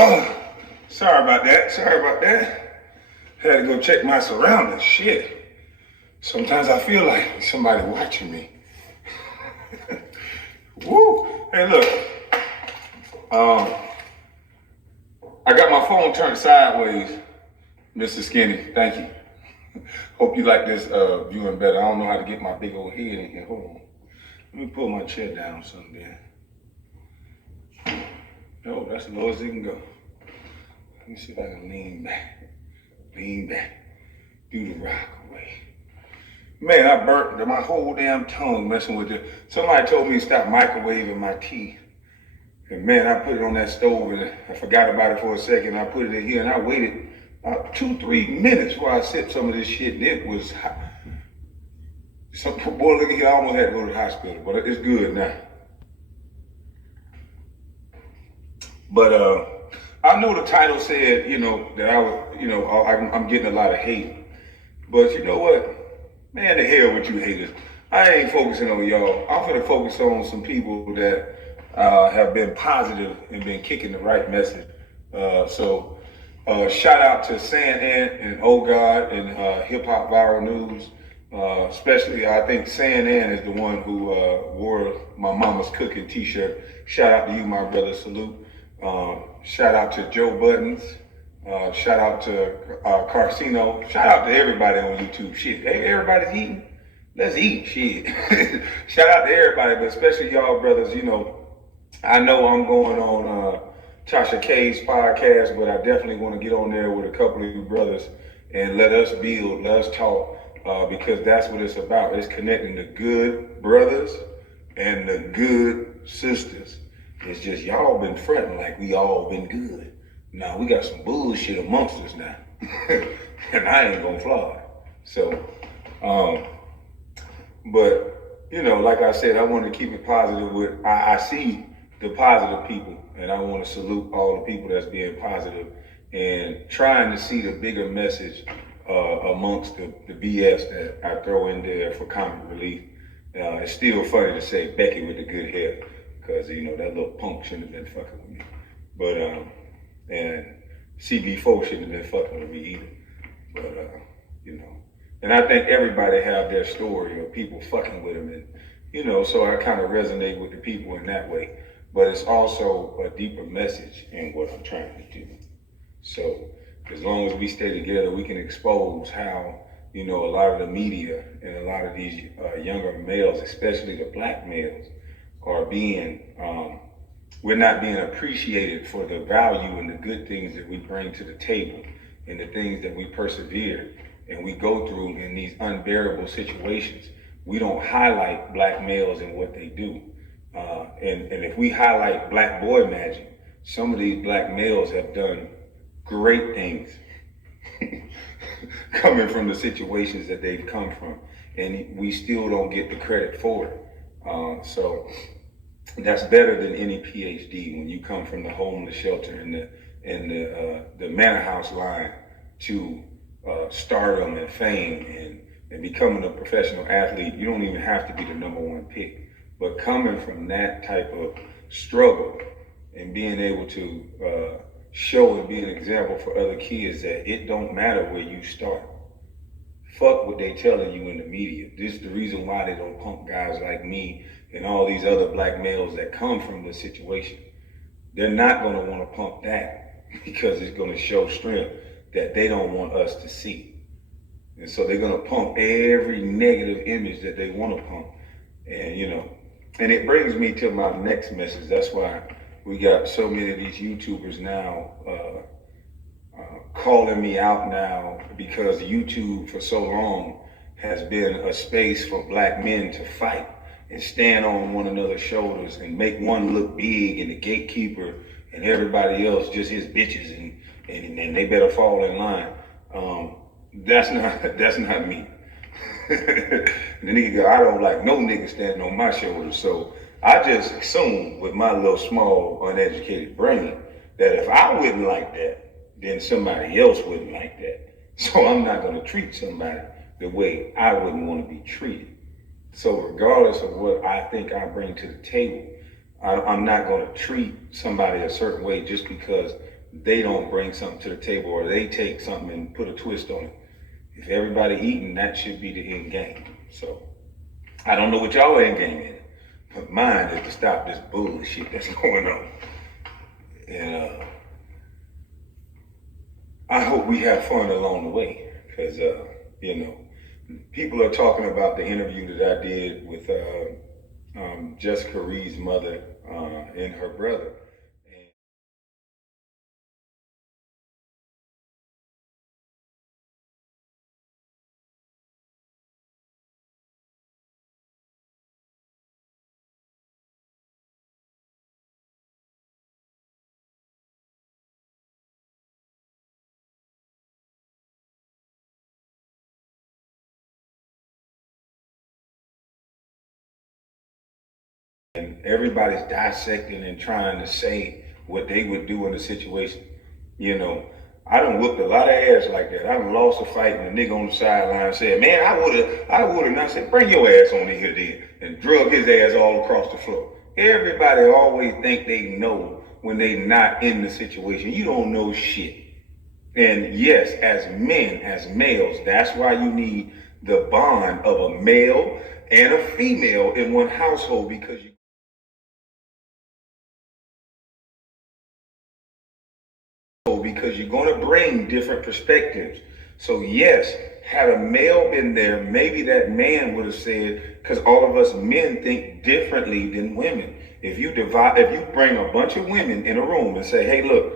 Oh, sorry about that. Sorry about that. Had to go check my surroundings. Shit. Sometimes I feel like somebody watching me. Woo. Hey, look. I got my phone turned sideways, Mr. Skinny. Thank you. Hope you like this viewing better. I don't know how to get my big old head in here. Hold on. Let me pull my chair down something there. No, that's as low as it can go. Let me see if I can lean back, do the rock away. Man, I burnt my whole damn tongue messing with it. Somebody told me to stop microwaving my tea. And man, I put it on that stove and I forgot about it for a second. I put it in here and I waited about 2-3 minutes while I sipped some of this shit, and it was hot. Boy, look at here, I almost had to go to the hospital, but it's good now. But I know the title said, that I was, I'm getting a lot of hate. But you know what? Man, the hell with you haters. I ain't focusing on y'all. I'm gonna focus on some people that have been positive and been kicking the right message. So shout out to San Ant and Oh God and Hip Hop Viral News. Especially, I think San Ant is the one who wore my mama's cooking t-shirt. Shout out to you, my brother. Salute. Shout out to Joe Buttons. Shout out to Carcino. Shout out to everybody on YouTube. Shit, hey, everybody's eating. Let's eat. Shit. Shout out to everybody, but especially y'all brothers. I know I'm going on Tasha K's podcast, but I definitely want to get on there with a couple of you brothers and let us build, let us talk, because that's what it's about. It's connecting the good brothers and the good sisters. It's just y'all been fronting like we all been good. Now we got some bullshit amongst us now, and I ain't gonna fly. So, but like I said, I want to keep it positive. I see the positive people, and I want to salute all the people that's being positive and trying to see the bigger message amongst the BS that I throw in there for comic relief. It's still funny to say Becky with the good hair, because that little punk shouldn't have been fucking with me. But and CB4 shouldn't have been fucking with me either. But and I think everybody have their story of people fucking with them, and so I kind of resonate with the people in that way. But it's also a deeper message in what I'm trying to do. So as long as we stay together, we can expose how, a lot of the media and a lot of these younger males, especially the black males, are we're not being appreciated for the value and the good things that we bring to the table and the things that we persevere and we go through in these unbearable situations. We don't highlight black males and what they do. And if we highlight black boy magic, some of these black males have done great things coming from the situations that they've come from, and we still don't get the credit for it. So that's better than any PhD when you come from the homeless shelter and the manor house line to stardom and fame and becoming a professional athlete. You don't even have to be the #1 pick. But coming from that type of struggle and being able to show and be an example for other kids that it don't matter where you start. Fuck what they telling you in the media. This is the reason why they don't pump guys like me and all these other black males that come from this situation. They're not gonna wanna pump that because it's gonna show strength that they don't want us to see. And so they're gonna pump every negative image that they wanna pump. And it brings me to my next message. That's why we got so many of these YouTubers now calling me out now, because YouTube for so long has been a space for black men to fight and stand on one another's shoulders and make one look big and the gatekeeper and everybody else just his bitches and they better fall in line. That's not me. The nigga go, I don't like no nigga standing on my shoulders. So I just assume with my little small uneducated brain that if I wouldn't like that, then somebody else wouldn't like that. So I'm not gonna treat somebody the way I wouldn't want to be treated. So regardless of what I think I bring to the table, I'm not gonna treat somebody a certain way just because they don't bring something to the table, or they take something and put a twist on it. If everybody eating, that should be the end game. So I don't know what y'all end game is, but mine is to stop this bullshit that's going on. And I hope we have fun along the way, because people are talking about the interview that I did with Jessica Reed's mother and her brother. And everybody's dissecting and trying to say what they would do in a situation. I done whooped a lot of ass like that. I done lost a fight and a nigga on the sideline said, man, I would've. And I said, bring your ass on in here then. And drug his ass all across the floor. Everybody always think they know when they not in the situation. You don't know shit. And yes, as men, as males, that's why you need the bond of a male and a female in one household, because you're going to bring different perspectives. So yes, had a male been there, maybe that man would have said, because all of us men think differently than women. If you bring a bunch of women in a room and say, hey, look,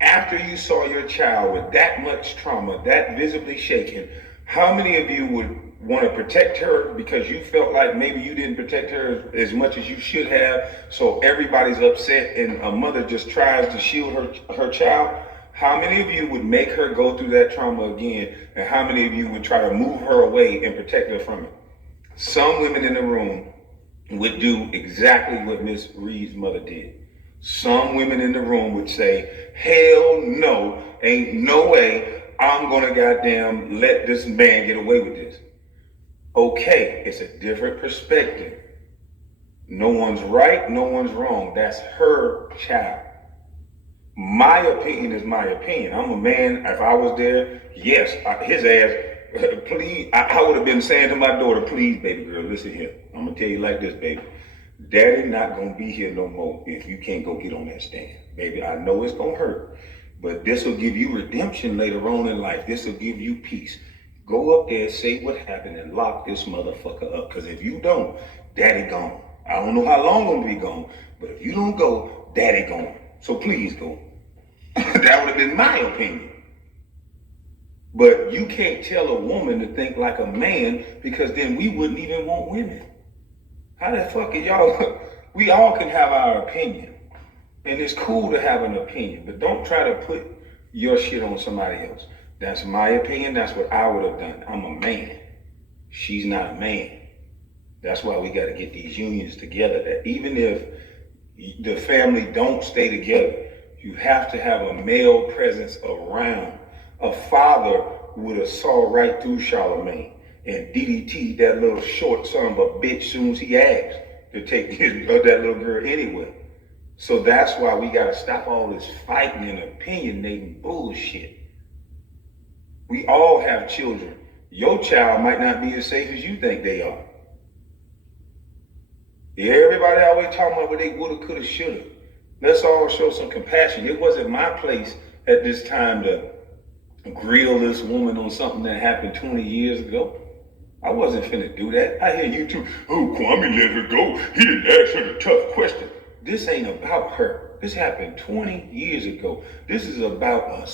after you saw your child with that much trauma, that visibly shaken, how many of you would want to protect her because you felt like maybe you didn't protect her as much as you should have? So everybody's upset and a mother just tries to shield her child. How many of you would make her go through that trauma again? And how many of you would try to move her away and protect her from it? Some women in the room would do exactly what Miss Reed's mother did. Some women in the room would say, hell no, ain't no way I'm gonna goddamn let this man get away with this. Okay, it's a different perspective. No one's right, no one's wrong. That's her child. My opinion is my opinion. I'm a man. If I was there, yes, his ass, please, I would have been saying to my daughter, please, baby girl, listen here. I'm going to tell you like this, baby. Daddy not going to be here no more if you can't go get on that stand. Baby, I know it's going to hurt, but this will give you redemption later on in life. This will give you peace. Go up there, say what happened, and lock this motherfucker up. Because if you don't, Daddy gone. I don't know how long I'm going to be gone, but if you don't go, Daddy gone. So please go. That would have been my opinion. But you can't tell a woman to think like a man, because then we wouldn't even want women. How the fuck are y'all? We all can have our opinion. And it's cool to have an opinion, but don't try to put your shit on somebody else. That's my opinion. That's what I would have done. I'm a man. She's not a man. That's why we got to get these unions together. That even if the family don't stay together, you have to have a male presence around. A father would have saw right through Charlemagne and DDT that little short son of a bitch soon as he asked to take that little girl anyway. So that's why we got to stop all this fighting and opinionating bullshit. We all have children. Your child might not be as safe as you think they are. Everybody always talking about what they woulda, coulda, shoulda. Let's all show some compassion. It wasn't my place at this time to grill this woman on something that happened 20 years ago. I wasn't finna do that. I hear you too. Oh, Kwame let her go. He didn't ask her the tough question. This ain't about her. This happened 20 years ago. This is about a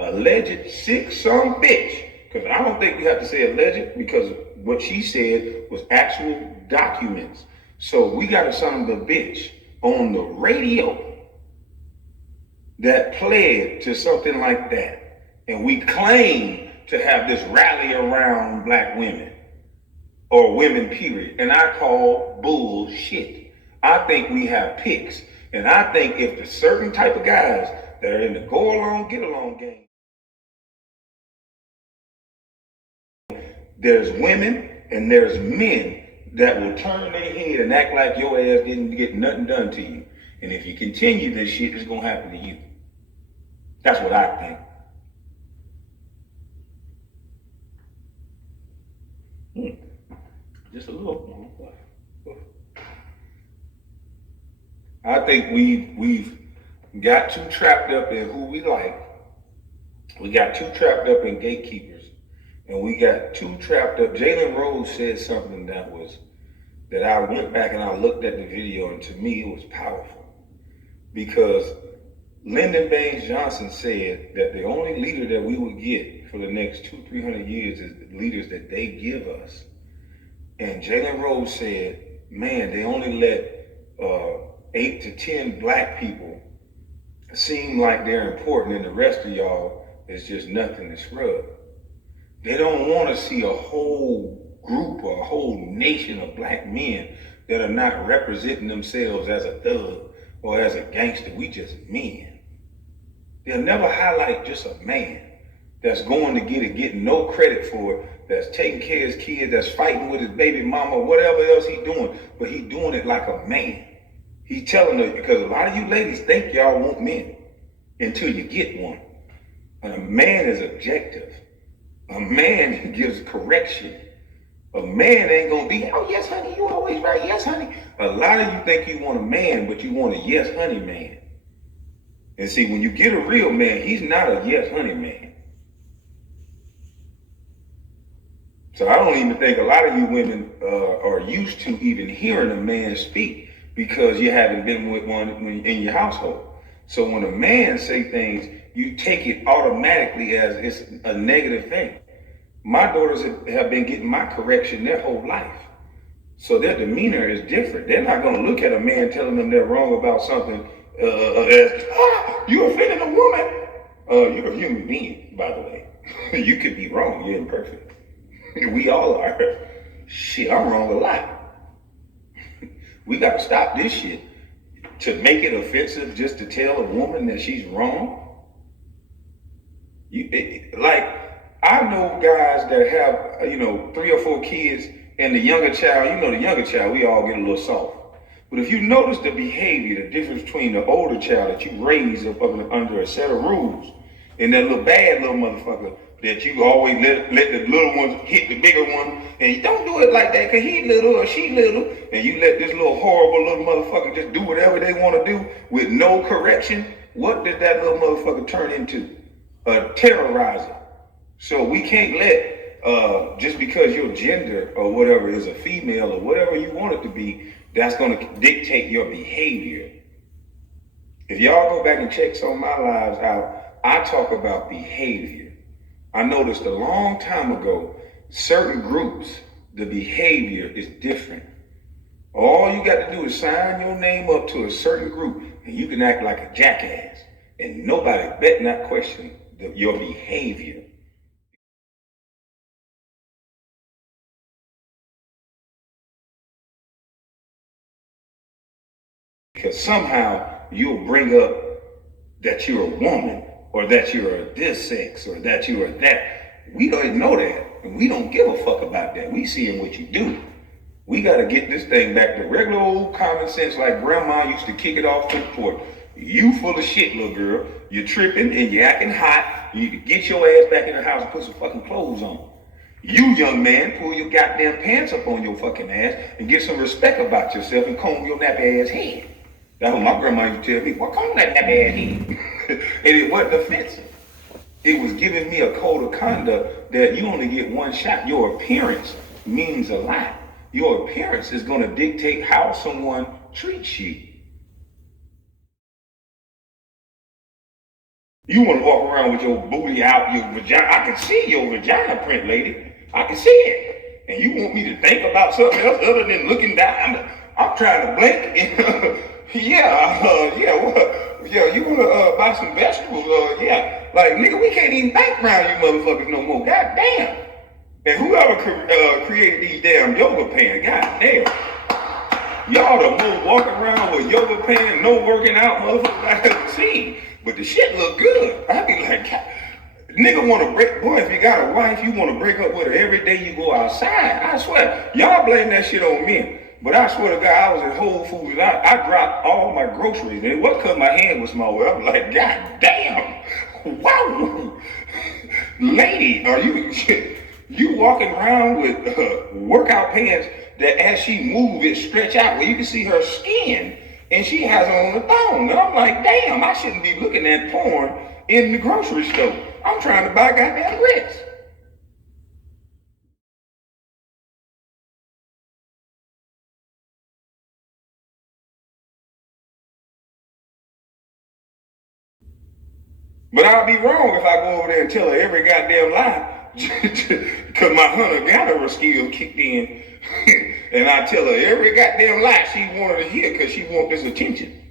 alleged sick son bitch. Because I don't think we have to say alleged, because what she said was actual documents. So we got a son of a bitch on the radio that pled to something like that. And we claim to have this rally around black women or women, period. And I call bullshit. I think we have picks. And I think if the certain type of guys that are in the go along, get along game, there's women and there's men that will turn their head and act like your ass didn't get nothing done to you. And if you continue this shit, it's gonna happen to you. That's what I think. Just a little more. I think we've got too trapped up in who we like. We got too trapped up in gatekeepers, and we got too trapped up. Jalen Rose said something that I went back and I looked at the video, and to me it was powerful, because Lyndon Baines Johnson said that the only leader that we would get for the next 200-300 years is the leaders that they give us. And Jalen Rose said, man, they only let 8 to 10 black people seem like they're important, and the rest of y'all is just nothing to scrub. They don't want to see a whole group or a whole nation of black men that are not representing themselves as a thug or as a gangster. We just men. They'll never highlight just a man that's going to get it, getting no credit for it, that's taking care of his kids, that's fighting with his baby mama, whatever else he's doing, but he's doing it like a man. He's telling us, because a lot of you ladies think y'all want men until you get one. And a man is objective. A man gives correction. A man ain't gonna be, oh yes honey, you always right, yes honey. A lot of you think you want a man, but you want a yes honey man. And see, when you get a real man, he's not a yes honey man. So I don't even think a lot of you women are used to even hearing a man speak, because you haven't been with one in your household. So when a man say things, you take it automatically as it's a negative thing. My daughters have been getting my correction their whole life. So their demeanor is different. They're not gonna look at a man telling them they're wrong about something as, you offended a woman. You're a human being, by the way. You could be wrong, you're imperfect. We all are. Shit, I'm wrong a lot. We got to stop this shit. To make it offensive just to tell a woman that she's wrong. I know guys that have, 3 or 4 kids, and the younger child, we all get a little soft. But if you notice the behavior, the difference between the older child that you raise up under a set of rules, and that little bad little motherfucker that you always let the little ones hit the bigger one, and you don't do it like that because he little or she little, and you let this little horrible little motherfucker just do whatever they want to do with no correction. What did that little motherfucker turn into? A terrorizer. So we can't let, just because your gender or whatever is a female or whatever you want it to be, that's going to dictate your behavior. If y'all go back and check some of my lives out, I talk about behavior. I noticed a long time ago, certain groups, the behavior is different. All you got to do is sign your name up to a certain group, and you can act like a jackass, and nobody bet not question your behavior. Because somehow you'll bring up that you're a woman, or that you're this sex, or that you are that. We don't know that, and we don't give a fuck about that. We seeing what you do. We got to get this thing back to regular old common sense, like grandma used to kick it off to the porch. You full of shit, little girl. You're tripping and you're acting hot. You need to get your ass back in the house and put some fucking clothes on. You, young man, pull your goddamn pants up on your fucking ass and get some respect about yourself and comb your nappy ass head. That's what my grandma used to tell me. Well, comb that nappy ass head. And it wasn't offensive. It was giving me a code of conduct that you only get one shot. Your appearance means a lot. Your appearance is going to dictate how someone treats you. You want to walk around with your booty out, your vagina. I can see your vagina print, lady. I can see it. And you want me to think about something else other than looking down? I'm trying to blink. You want to buy some vegetables? Like, nigga, we can't even bank around you motherfuckers no more. God damn. And whoever created these damn yoga pants, god damn. Y'all the most walking around with yoga pants, no working out motherfuckers I haven't seen. But the shit look good. I be like, nigga want to break, boy, if you got a wife, you want to break up with her every day you go outside. I swear, y'all blame that shit on men. But I swear to God, I was at Whole Foods and I dropped all my groceries. And it wasn't because my hand was small. I was like, God damn, Wow, lady, are you you walking around with workout pants that as she moves it stretch out where you can see her skin, and she has on a thong, and I'm like, damn, I shouldn't be looking at porn in the grocery store. I'm trying to buy goddamn grits. But I'll be wrong if I go over there and tell her every goddamn lie, because my hunter-gatherer skill kicked in, and I tell her every goddamn lie she wanted to hear because she wants this attention.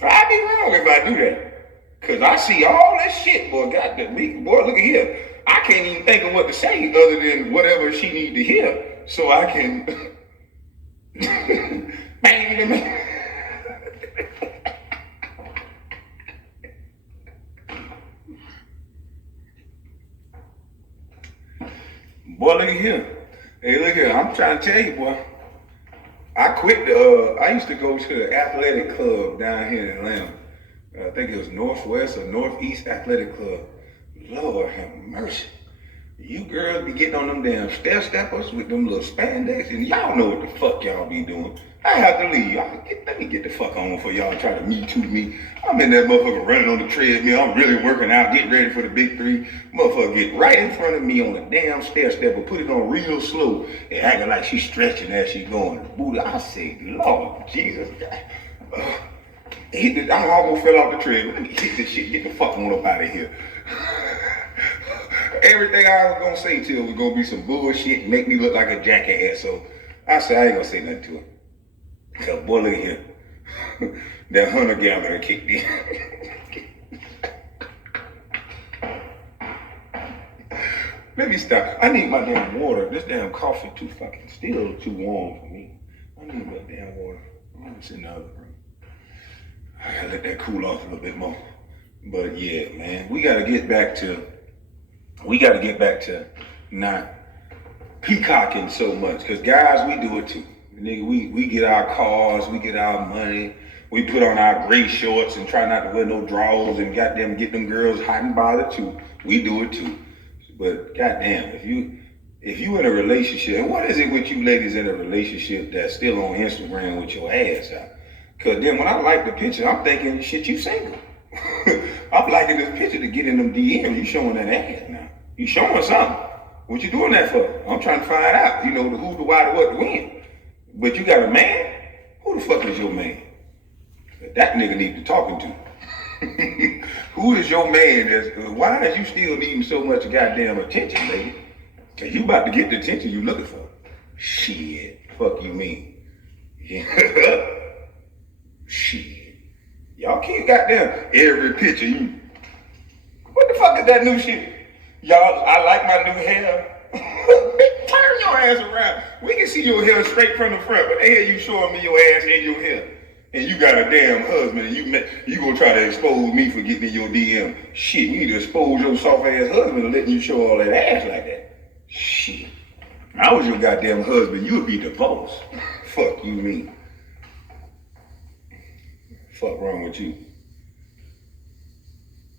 I'd be wrong if I do that, because I see all that shit, boy. Goddamn, boy, look at here. I can't even think of what to say other than whatever she needs to hear, so I can bang. Boy, look at here. Hey, look here. I'm trying to tell you, boy. I quit I used to go to the athletic club down here in Atlanta. I think it was Northwest or Northeast Athletic Club. Lord have mercy. You girls be getting on them damn steppers with them little spandex, and y'all know what the fuck y'all be doing. I have to leave. Let me get the fuck on before y'all try to Me Too me. I'm in that motherfucker running on the treadmill. I'm really working out, getting ready for the big three. Motherfucker get right in front of me on a damn stepper, put it on real slow, and acting like she's stretching as she's going. Booty, I say, Lord Jesus. I almost fell off the treadmill. Let me hit this shit. Get the fuck on up out of here. Everything I was gonna say to her was gonna be some bullshit and make me look like a jackass. So I said I ain't gonna say nothing to her. Cause boy, look at here. That hunter-gatherer kicked in. Let me stop. I need my damn water. This damn coffee still too warm for me. I need my damn water. I'm gonna sit in the other room. I gotta let that cool off a little bit more. But yeah, man, we gotta get back to not peacocking so much. Cause guys, we do it too. Nigga, we get our cars, we get our money, we put on our gray shorts and try not to wear no drawers and goddamn get them girls hot and bothered too. We do it too. But goddamn, if you in a relationship, and what is it with you ladies in a relationship that's still on Instagram with your ass out? Cause then when I like the picture, I'm thinking, shit, you single. I'm liking this picture to get in them DM. You showing that ass now. You showing something. What you doing that for? I'm trying to find out, the who, the why, the what, the when. But you got a man? Who the fuck is your man? That nigga need to talking to. Who is your man? Why is you still needing so much goddamn attention, lady? Cause you about to get the attention you looking for. Shit, fuck you mean? Shit. Y'all keep goddamn every picture you. What the fuck is that new shit? Y'all, I like my new hair. Turn your ass around. We can see your hair straight from the front. What the hell you showing me your ass and your hair? And you got a damn husband and you gonna try to expose me for getting in your DM. Shit, you need to expose your soft ass husband and letting you show all that ass like that. Shit. If I was your goddamn husband, you would be divorced. Fuck you mean. Fuck wrong with you?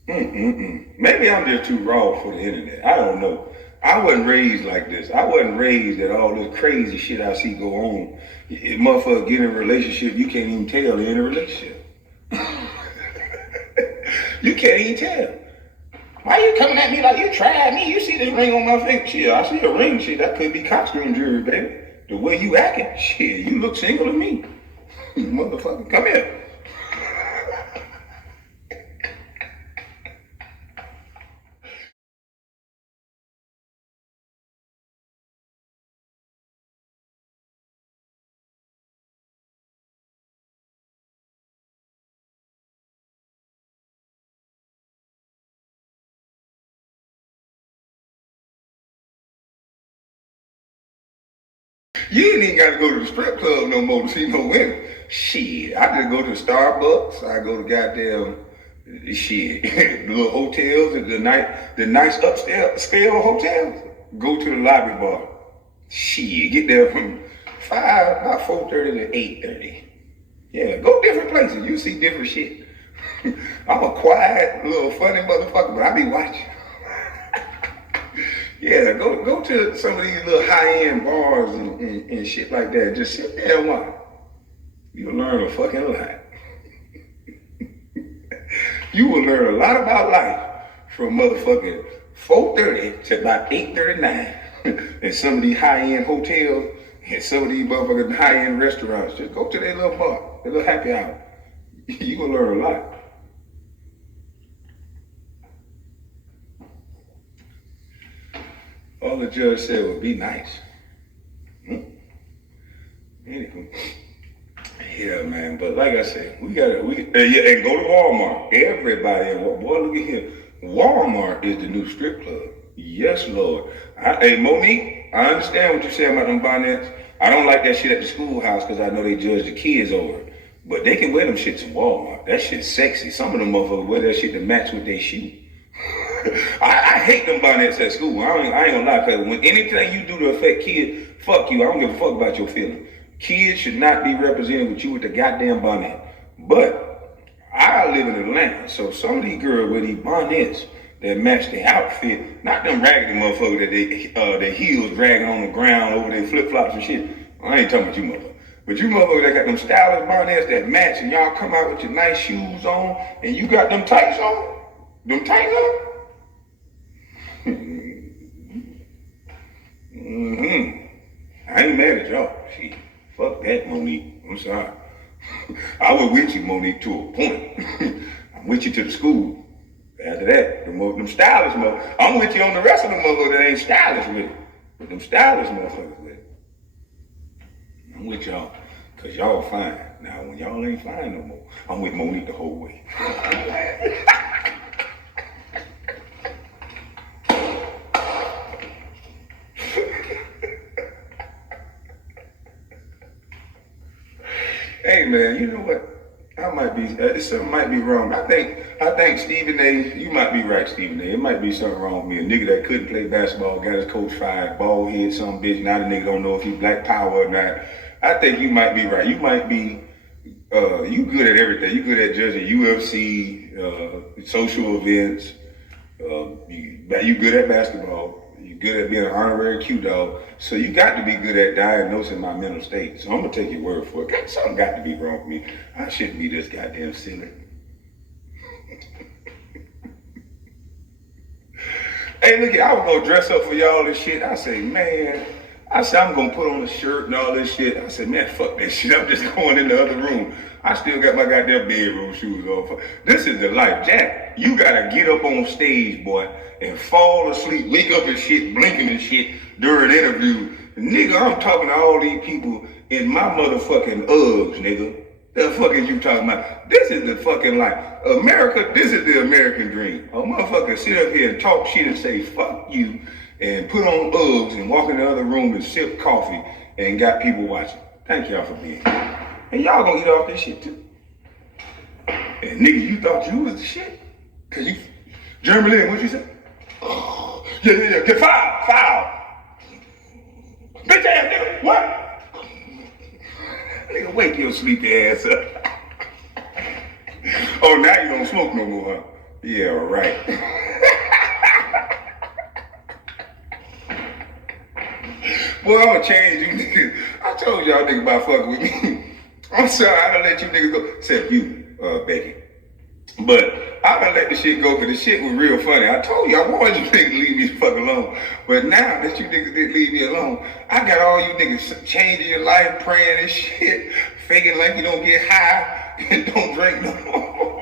Maybe I'm just too raw for the internet. I don't know. I wasn't raised like this. I wasn't raised that all this crazy shit I see go on. If motherfuckers get in a relationship, you can't even tell they're in a relationship. You can't even tell. Why you coming at me like you tried me? You see this ring on my finger? Shit, I see a ring. Shit, that could be costume jewelry, baby. The way you acting, shit, you look single to me. Motherfucker, come here. You ain't even got to go to the strip club no more to see no women. Shit, I just go to Starbucks. I go to goddamn shit, the little hotels, the nice upscale hotels. Go to the lobby bar. Shit, get there from about 4:30 to 8:30. Yeah, go different places. You see different shit. I'm a quiet, little funny motherfucker, but I be watching. Yeah, go to some of these little high-end bars and shit like that. Just sit there and watch. You'll learn a fucking lot. You will learn a lot about life from motherfucking 4:30 to about 8:39 in some of these high-end hotels and some of these motherfucking high-end restaurants. Just go to their little bar, their little happy hour. You will learn a lot. All the judge said was be nice. Anyway, yeah, man. But like I said, and go to Walmart. Everybody, boy, look at here. Walmart is the new strip club. Yes, Lord. Hey, Monique, I understand what you're saying about them bonnets. I don't like that shit at the schoolhouse because I know they judge the kids over it. But they can wear them shits in Walmart. That shit's sexy. Some of them motherfuckers wear that shit to match with their shoe. I hate them bonnets at school. I ain't gonna lie, because when anything you do to affect kids, fuck you. I don't give a fuck about your feelings. Kids should not be represented with you with the goddamn bonnet. But I live in Atlanta, so some of these girls wear these bonnets that match their outfit, not them raggedy motherfuckers that their heels dragging on the ground over their flip-flops and shit. I ain't talking about you motherfuckers. But you motherfuckers that got them stylish bonnets that match and y'all come out with your nice shoes on and you got them tights on? Them tights on? I ain't mad at y'all. Shit. Fuck that, Monique. I'm sorry. I was with you, Monique, to a point. I'm with you to the school. After that, them stylish motherfuckers. I'm with you on the rest of the motherfuckers that ain't stylish with it. But them stylish motherfuckers with it. I'm with y'all, because y'all fine. Now, when y'all ain't fine no more, I'm with Monique the whole way. Hey man, you know what? I might be, something might be wrong. I think Stephen A, you might be right, Stephen A. It might be something wrong with me. A nigga that couldn't play basketball, got his coach fired, bald head, some bitch, now the nigga don't know if he black power or not. I think you might be right. You might be, you good at everything. You good at judging UFC, social events. You good at basketball. You good at being an honorary Q dog. So you got to be good at diagnosing my mental state. So I'm gonna take your word for it. Something got to be wrong with me. I shouldn't be this goddamn silly. Hey, look, I was gonna dress up for y'all and shit. I say, man, I'm gonna put on a shirt and all this shit. I said, man, fuck that shit. I'm just going in the other room. I still got my goddamn bedroom shoes on. This is the life, Jack. You gotta get up on stage, boy, and fall asleep, wake up and shit, blinking and shit during an interview. Nigga, I'm talking to all these people in my motherfucking Uggs, nigga. The fuck is you talking about? This is the fucking life. America, this is the American dream. A motherfucker sit up here and talk shit and say, fuck you, and put on Uggs and walk in the other room and sip coffee and got people watching. Thank y'all for being here. And y'all gonna eat off this shit too. And nigga, you thought you was the shit? Cause you, Jeremy Lin, what you say? Oh, yeah, get foul. Bitch ass nigga, what? Nigga, wake your sleepy ass up. Oh, now you don't smoke no more, huh? Yeah, right. Boy, I'm gonna change you niggas. I told y'all niggas about fucking with me. I'm sorry, I done let you niggas go. Except you, Becky. But I done let the shit go because the shit was real funny. I told you, I wanted you niggas to leave me the fuck alone. But now that you niggas didn't leave me alone, I got all you niggas changing your life, praying and shit, faking like you don't get high and don't drink no more.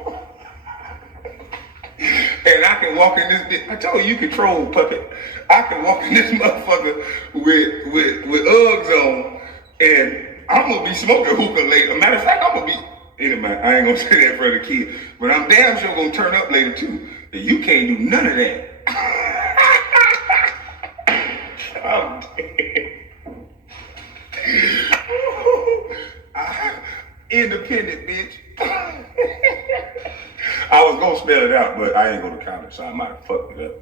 And I can walk in this, I told you control puppet. I can walk in this motherfucker with Uggs on and I'm gonna be smoking hookah later. Matter of fact, I'm gonna be, anyway, I ain't gonna say that for the kid, but I'm damn sure gonna turn up later too. And you can't do none of that. I'm dead. Independent bitch. I was gonna spell it out, but I ain't gonna count it, so I might have fucked it up.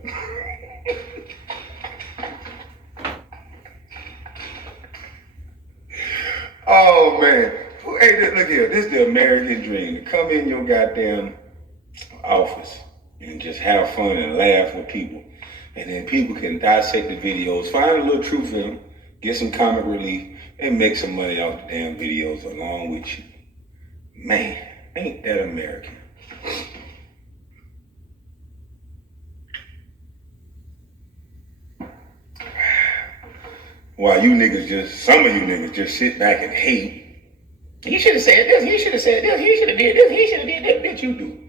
Oh man. Hey, look here, this is the American dream. Come in your goddamn office and just have fun and laugh with people. And then people can dissect the videos, find a little truth in them, get some comic relief, and make some money off the damn videos along with you. Man, ain't that American? While you niggas some of you niggas just sit back and hate. He should have said this, he should have said this, he should have did this, he should have did that. Bitch, you do.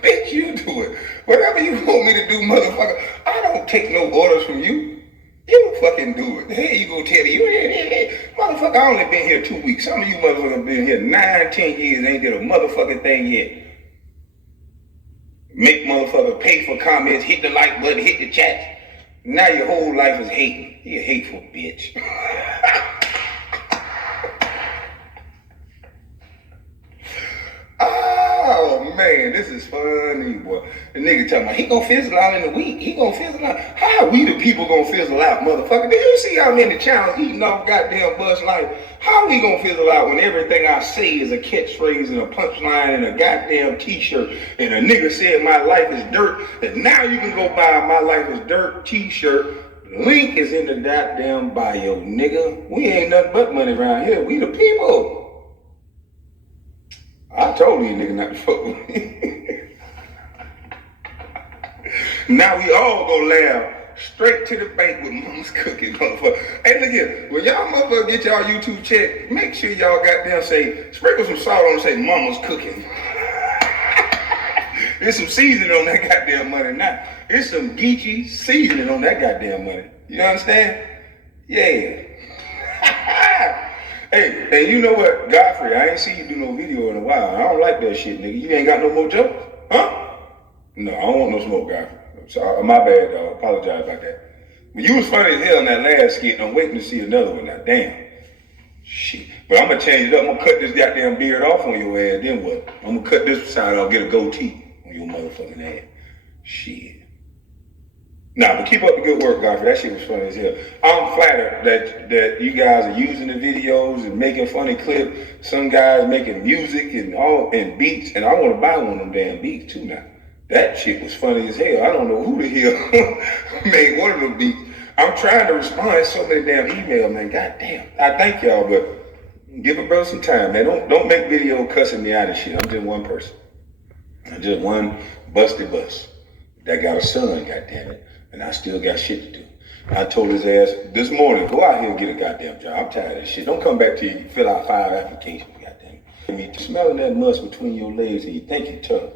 Bitch, you do it. Whatever you want me to do, motherfucker, I don't take no orders from you. You fucking do it. Hey, you go tell me, motherfucker, I only been here 2 weeks. Some of you motherfuckers been here 9, 10 years, ain't did a motherfucking thing yet. Make motherfucker pay for comments, hit the like button, hit the chat. Now your whole life is hating. You a hateful bitch. Oh man, this is funny, boy. The nigga talking about he gonna fizzle out in a week. He gonna fizzle out. How are we the people gonna fizzle out, motherfucker? Did you see how many channels eating off goddamn Buzz Life? How are we gonna fizzle out when everything I say is a catchphrase and a punchline and a goddamn t-shirt and a nigga said my life is dirt and now you can go buy my life is dirt t-shirt. Link is in the goddamn bio, nigga. We ain't nothing but money around here. We the people. I told you nigga not to fuck with me. Now we all gonna laugh straight to the bank with mama's cooking, motherfucker. Hey, look here, when y'all motherfucker get y'all YouTube check, make sure y'all goddamn say, sprinkle some salt on and say mama's cooking. There's some seasoning on that goddamn money now. There's some geechee seasoning on that goddamn money. You understand? Yeah. Hey, you know what, Godfrey, I ain't seen you do no video in a while. I don't like that shit, nigga. You ain't got no more jokes? Huh? No, I don't want no smoke, Godfrey. Sorry, my bad, dog. Apologize about that. But you was funny as hell in that last skit. I'm waiting to see another one now. Damn. Shit. But I'm gonna change it up. I'm gonna cut this goddamn beard off on your ass. Then what? I'm gonna cut this side off, get a goatee on your motherfucking ass. Shit. Nah, but keep up the good work, Godfrey. That shit was funny as hell. I'm flattered that you guys are using the videos and making funny clips. Some guys making music and beats, and I want to buy one of them damn beats too now. That shit was funny as hell. I don't know who the hell made one of them beats. I'm trying to respond to so many damn emails, man. God damn. I thank y'all, but give a brother some time, man. Don't make video cussing me out and shit. I'm just one person. I'm just one busted bus that got a son, goddamn it. And I still got shit to do. I told his ass this morning, go out here and get a goddamn job. I'm tired of this shit. Don't come back till you fill out 5 applications, goddamn it. I mean, smelling that must between your legs and you think you're tough.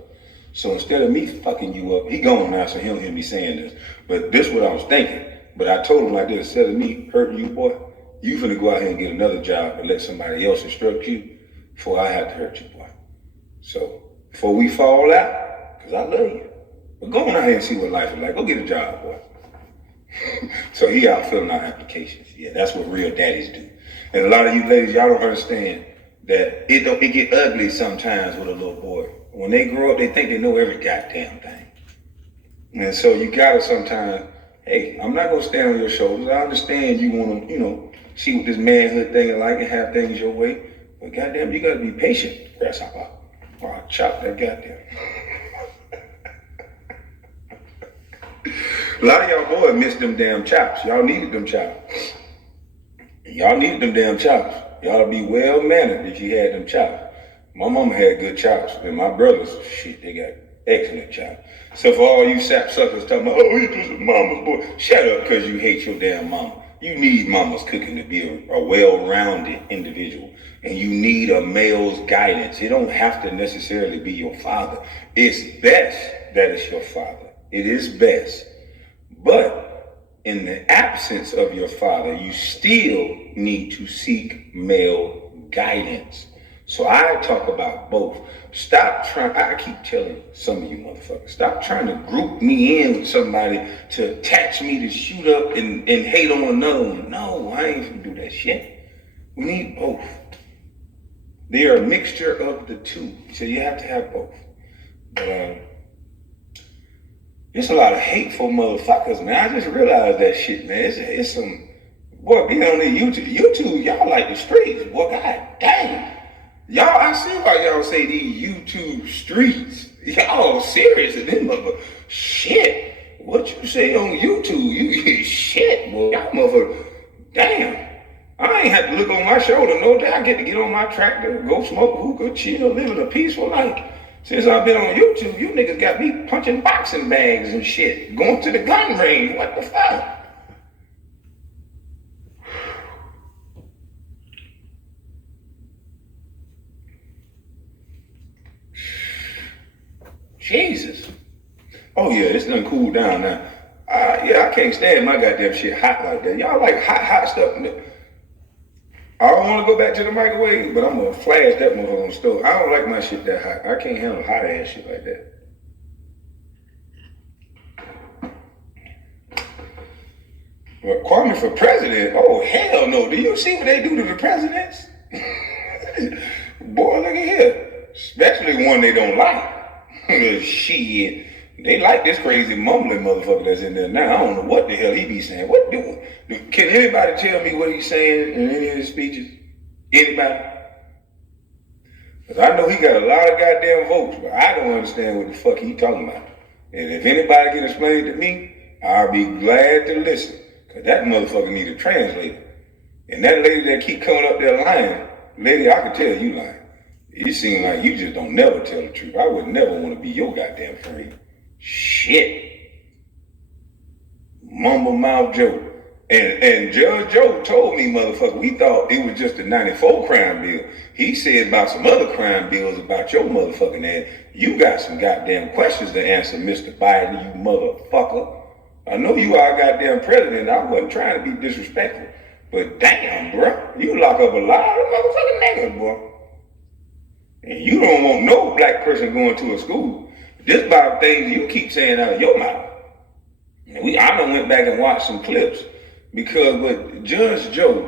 So instead of me fucking you up, he gone now, so he don't hear me saying this. But this is what I was thinking. But I told him like this, instead of me hurting you, boy, you finna go out here and get another job and let somebody else instruct you before I have to hurt you, boy. So before we fall out, because I love you. But go on out here and see what life is like. Go get a job, boy. So he out filling out applications. Yeah, that's what real daddies do. And a lot of you ladies, y'all don't understand that it get ugly sometimes with a little boy. When they grow up, they think they know every goddamn thing. And so you gotta sometimes, hey, I'm not gonna stand on your shoulders. I understand you wanna, see what this manhood thing is like and have things your way. But goddamn, you gotta be patient, grasshopper. Or I'll chop that goddamn. A lot of y'all boys missed them damn chops. Y'all needed them chops. Y'all needed them damn chops. Y'all be well mannered if you had them chops. My mama had good chops, and my brothers, shit, they got excellent chops. So for all you sap suckers talking about, oh, you just a mama's boy, shut up because you hate your damn mama. You need mama's cooking to be a well-rounded individual, and you need a male's guidance. It don't have to necessarily be your father. It's best that it's your father. It is best. But in the absence of your father, you still need to seek male guidance. So I talk about both. Stop trying, I keep telling some of you motherfuckers, stop trying to group me in with somebody to attach me to shoot up and hate on another one. No, I ain't gonna do that shit. We need both. They are a mixture of the two. So you have to have both. But it's a lot of hateful motherfuckers, man. I just realized that shit, man. It's some, boy, being on the YouTube, y'all like the streets. Boy, god damn. Y'all, I see why y'all say these YouTube streets. Y'all serious in them motherfuckers. Shit. What you say on YouTube? You get shit, boy. Y'all motherfuckers. Damn. I ain't have to look on my shoulder. No doubt I get to get on my tractor, go smoke hookah, chill, living a peaceful life. Since I've been on YouTube, you niggas got me punching boxing bags and shit. Going to the gun range. What the fuck? Jesus. Oh yeah, it's done cooled down now. Yeah, I can't stand my goddamn shit hot like that. Y'all like hot stuff. I don't want to go back to the microwave, but I'm gonna flash that motherfucker on the stove. I don't like my shit that hot. I can't handle hot ass shit like that. Well, Kwame for president? Oh hell no! Do you see what they do to the presidents? Boy, look at here. Especially one they don't like. Shit. They like this crazy mumbling motherfucker that's in there now. I don't know what the hell he be saying. What do? Can anybody tell me what he's saying in any of his speeches? Anybody? Because I know he got a lot of goddamn votes, but I don't understand what the fuck he talking about. And if anybody can explain it to me, I'll be glad to listen. Because that motherfucker need a translator. And that lady that keep coming up there lying, lady, I can tell you lying. You seem like you just don't never tell the truth. I would never want to be your goddamn friend. Shit. Mumble mouth Joe. And Judge Joe told me, motherfucker, we thought it was just a 94 crime bill. He said about some other crime bills about your motherfucking ass. You got some goddamn questions to answer, Mr. Biden, you motherfucker. I know you are a goddamn president. I wasn't trying to be disrespectful. But damn, bro, you lock up a lot of motherfucking niggas, boy. And you don't want no black person going to a school. Just about things you keep saying out of your mouth. And I done went back and watched some clips because what Judge Joe,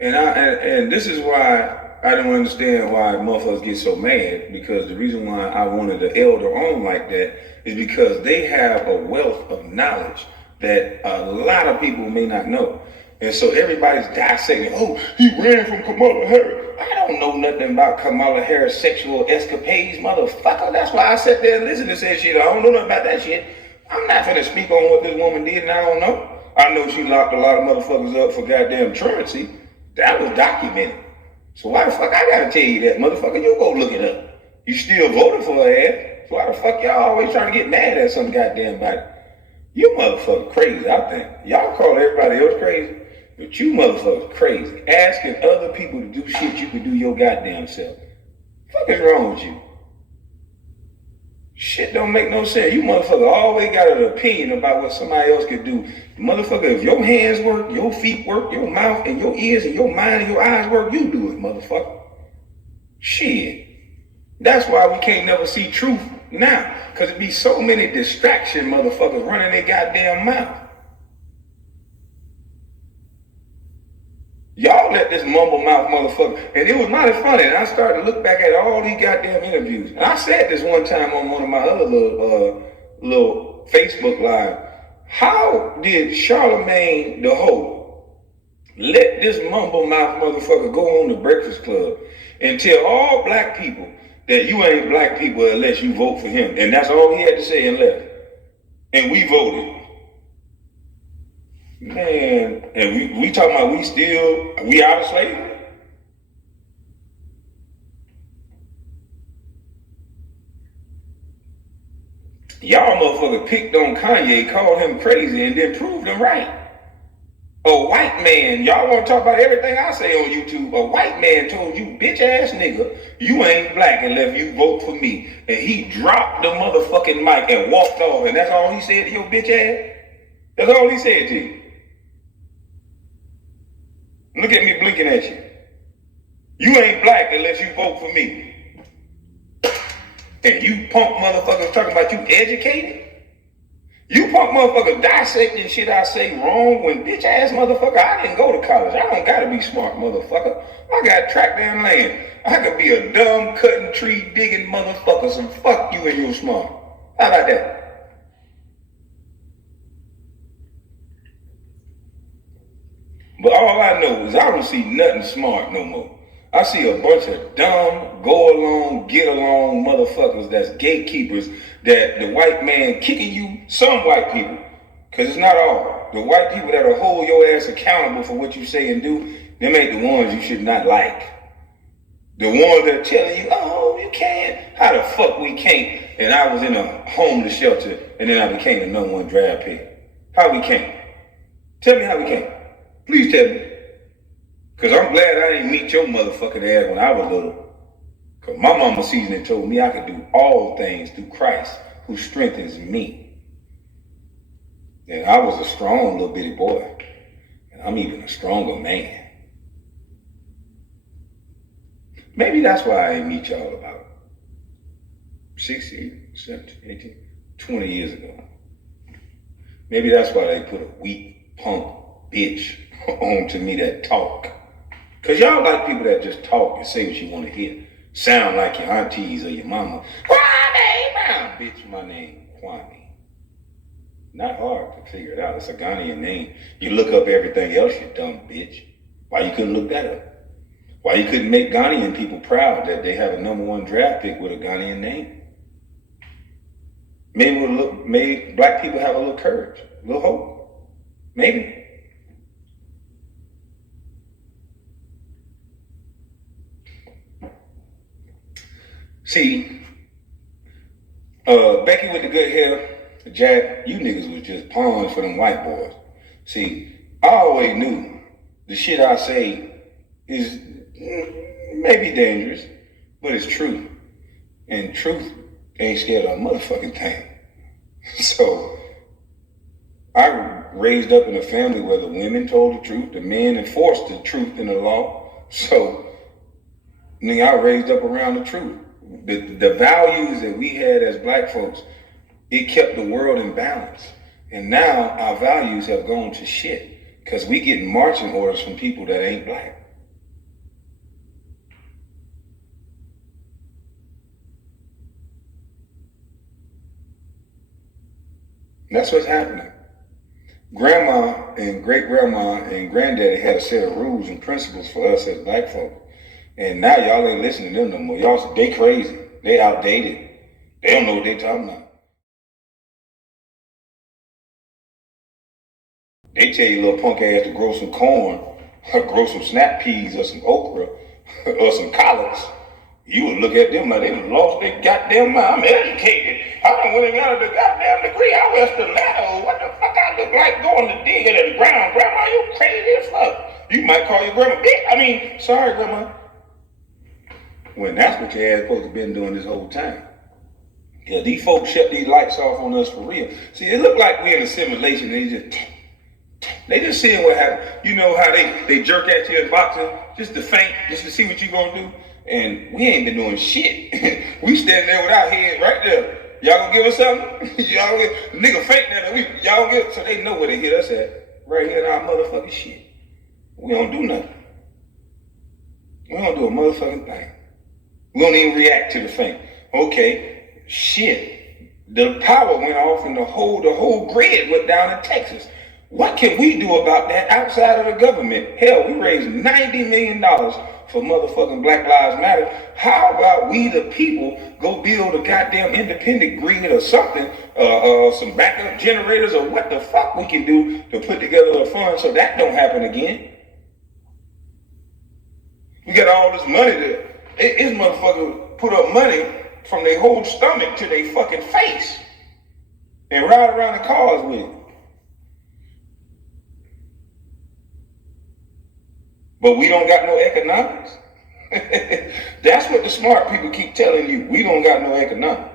and this is why I don't understand why motherfuckers get so mad, because the reason why I wanted the elder on like that is because they have a wealth of knowledge that a lot of people may not know. And so everybody's dissecting, oh, he ran from Kamala Harris. I don't know nothing about Kamala Harris' sexual escapades, motherfucker. That's why I sat there and listened to that shit. I don't know nothing about that shit. I'm not finna speak on what this woman did and I don't know. I know she locked a lot of motherfuckers up for goddamn truancy. That was documented. So why the fuck I gotta tell you that, motherfucker? You go look it up. You still voted for her ass. So why the fuck y'all always trying to get mad at some goddamn body? You motherfucker crazy, I think. Y'all call everybody else crazy. But you motherfuckers crazy. Asking other people to do shit you could do your goddamn self. What the fuck is wrong with you? Shit don't make no sense. You motherfucker always got an opinion about what somebody else could do. Motherfucker, if your hands work, your feet work, your mouth and your ears and your mind and your eyes work, you do it, motherfucker. Shit. That's why we can't never see truth now. Because it be so many distraction motherfuckers running their goddamn mouth. Y'all let this mumble mouth motherfucker, and it was mighty funny, and I started to look back at all these goddamn interviews. And I said this one time on one of my other little Facebook live. How did Charlemagne the Hoe let this mumble mouth motherfucker go on the Breakfast Club and tell all black people that you ain't black people unless you vote for him? And that's all he had to say and left. And we voted. Man, and we talking about we out of slavery? Y'all motherfucker picked on Kanye, called him crazy, and then proved him right. A white man, y'all want to talk about everything I say on YouTube. A white man told you, bitch ass nigga, you ain't black unless you vote for me. And he dropped the motherfucking mic and walked off, and that's all he said to your bitch ass? That's all he said to you. Look at me blinking at you. You ain't black unless you vote for me. And you punk motherfuckers talking about you educated? You punk motherfuckers dissecting shit I say wrong when bitch ass motherfucker, I didn't go to college. I don't gotta be smart, motherfucker. I got tractor and land. I could be a dumb cutting tree digging motherfucker, so fuck you and your smart. How about that? But all I know is I don't see nothing smart no more. I see a bunch of dumb, go along, get along motherfuckers that's gatekeepers that the white man kicking you, some white people, because it's not all. The white people that'll hold your ass accountable for what you say and do, them ain't the ones you should not like. The ones that are telling you, oh, you can't. How the fuck we can't? And I was in a homeless shelter and then I became the #1 draft pick. How we can't? Tell me how we can't. Please tell me. Because I'm glad I didn't meet your motherfucking ass when I was little. Because my mama seasoned and told me I could do all things through Christ who strengthens me. And I was a strong little bitty boy. And I'm even a stronger man. Maybe that's why I didn't meet y'all about 16, 17, 18, 20 years ago. Maybe that's why they put a weak punk bitch on to me that talk. Because y'all like people that just talk and say what you want to hear. Sound like your aunties or your mama. Kwame Brown! Bitch, my name, Kwame. Not hard to figure it out. It's a Ghanaian name. You look up everything else, you dumb bitch. Why you couldn't look that up? Why you couldn't make Ghanaian people proud that they have a #1 draft pick with a Ghanaian name? Maybe black people have a little courage, a little hope. Maybe. See, Becky with the good hair, Jack, you niggas was just pawns for them white boys. See, I always knew the shit I say is maybe dangerous, but it's true. And truth ain't scared of a motherfucking thing. So, I raised up in a family where the women told the truth, the men enforced the truth in the law. So, nigga, I raised up around the truth. The values that we had as black folks, it kept the world in balance. And now our values have gone to shit because we getting marching orders from people that ain't black. That's what's happening. Grandma and great-grandma and granddaddy had a set of rules and principles for us as black folk. And now y'all ain't listening to them no more. Y'all, they crazy. They outdated. They don't know what they talking about. They tell you little punk ass to grow some corn, or grow some snap peas, or some okra, or some collards. You would look at them like they done lost their goddamn mind. I'm educated. I done went and got the goddamn degree. I wear stilettos. What the fuck I look like going to dig it at the ground? Grandma, you crazy as fuck. You might call your grandma bitch. Sorry, grandma. When that's what your ass supposed to been doing this whole time. Yeah, these folks shut these lights off on us for real. See, it look like we're in a simulation. They just seeing what happened. You know how they jerk at you in boxing just to feint, just to see what you gonna do. And we ain't been doing shit. We standing there with our heads right there. Y'all gonna give us something? Y'all get nigga fainting at us. Y'all get so they know where they hit us at. Right here in our motherfucking shit. We don't do nothing. We don't do a motherfucking thing. We don't even react to the feint. Okay, shit. The power went off and the whole grid went down in Texas. What can we do about that outside of the government? Hell, we raised $90 million for motherfucking Black Lives Matter. How about we, the people, go build a goddamn independent grid or something, some backup generators or what the fuck we can do to put together a fund so that don't happen again? We got all this money to, this motherfucker put up money from their whole stomach to their fucking face and ride around the cars with it. But we don't got no economics. That's what the smart people keep telling you. We don't got no economics.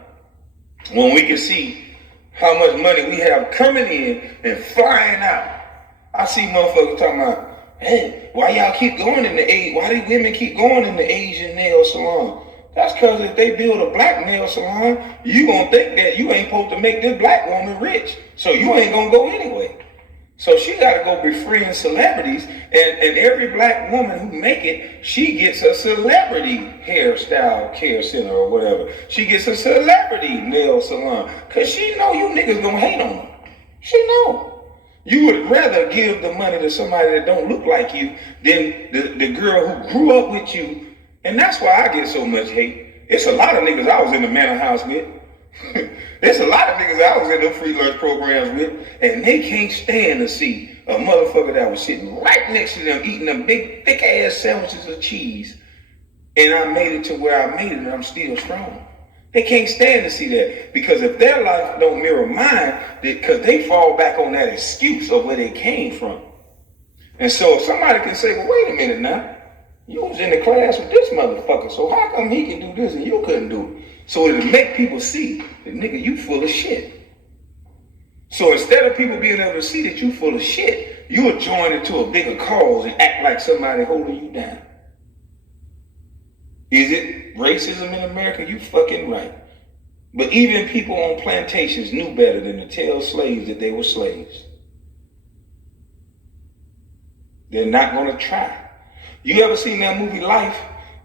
When we can see how much money we have coming in and flying out. I see motherfuckers talking about, hey, why y'all keep going in the why do women keep going in the Asian nail salon? That's because if they build a black nail salon, you gonna think that you ain't supposed to make this black woman rich. So you ain't gonna go anyway. So she gotta go befriend celebrities, and every black woman who make it, she gets a celebrity hairstyle care center or whatever. She gets a celebrity nail salon, cause she know you niggas gonna hate on her. She know. You would rather give the money to somebody that don't look like you than the girl who grew up with you. And that's why I get so much hate. It's a lot of niggas I was in the manor house with. There's a lot of niggas I was in the free lunch programs with, and they can't stand to see a motherfucker that was sitting right next to them eating them big, thick ass sandwiches of cheese, and I made it to where I made it and I'm still strong. They can't stand to see that, because if their life don't mirror mine, because they fall back on that excuse of where they came from. And so if somebody can say, well, wait a minute now, you was in the class with this motherfucker, so how come he can do this and you couldn't do it? So it'll make people see that, nigga, you full of shit. So instead of people being able to see that you full of shit, you'll join into a bigger cause and act like somebody holding you down. Is it racism in America? You fucking right. But even people on plantations knew better than to tell slaves that they were slaves. They're not going to try. You ever seen that movie Life?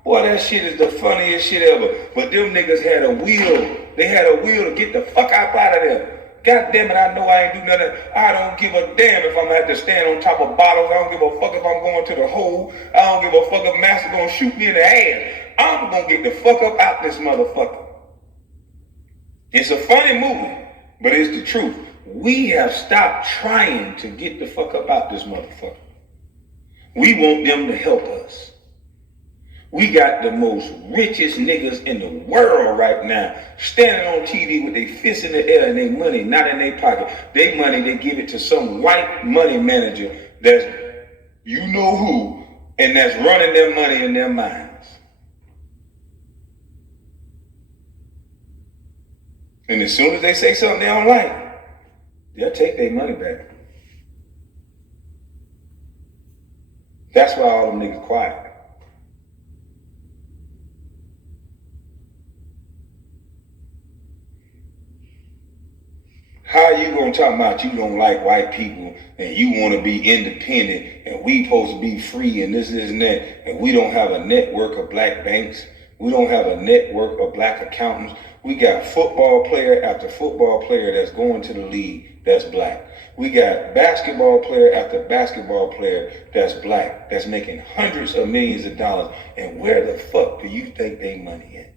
Boy, that shit is the funniest shit ever. But them niggas had a will. They had a will to get the fuck out of there. God damn it, I know I ain't do nothing. I don't give a damn if I'm gonna have to stand on top of bottles. I don't give a fuck if I'm going to the hole. I don't give a fuck if master gonna shoot me in the ass. I'm gonna get the fuck up out this motherfucker. It's a funny movie, but it's the truth. We have stopped trying to get the fuck up out this motherfucker. We want them to help us. We got the most richest niggas in the world right now standing on TV with their fists in the air and their money not in their pocket. Their money, they give it to some white money manager that's you know who, and that's running their money in their minds. And as soon as they say something they don't like, they'll take their money back. That's why all them niggas quiet. How you gonna talk about you don't like white people and you want to be independent and we supposed to be free and this and that, and we don't have a network of black banks, we don't have a network of black accountants. We got football player after football player that's going to the league that's black. We got basketball player after basketball player that's black, that's making hundreds of millions of dollars. And where the fuck do you think they money at?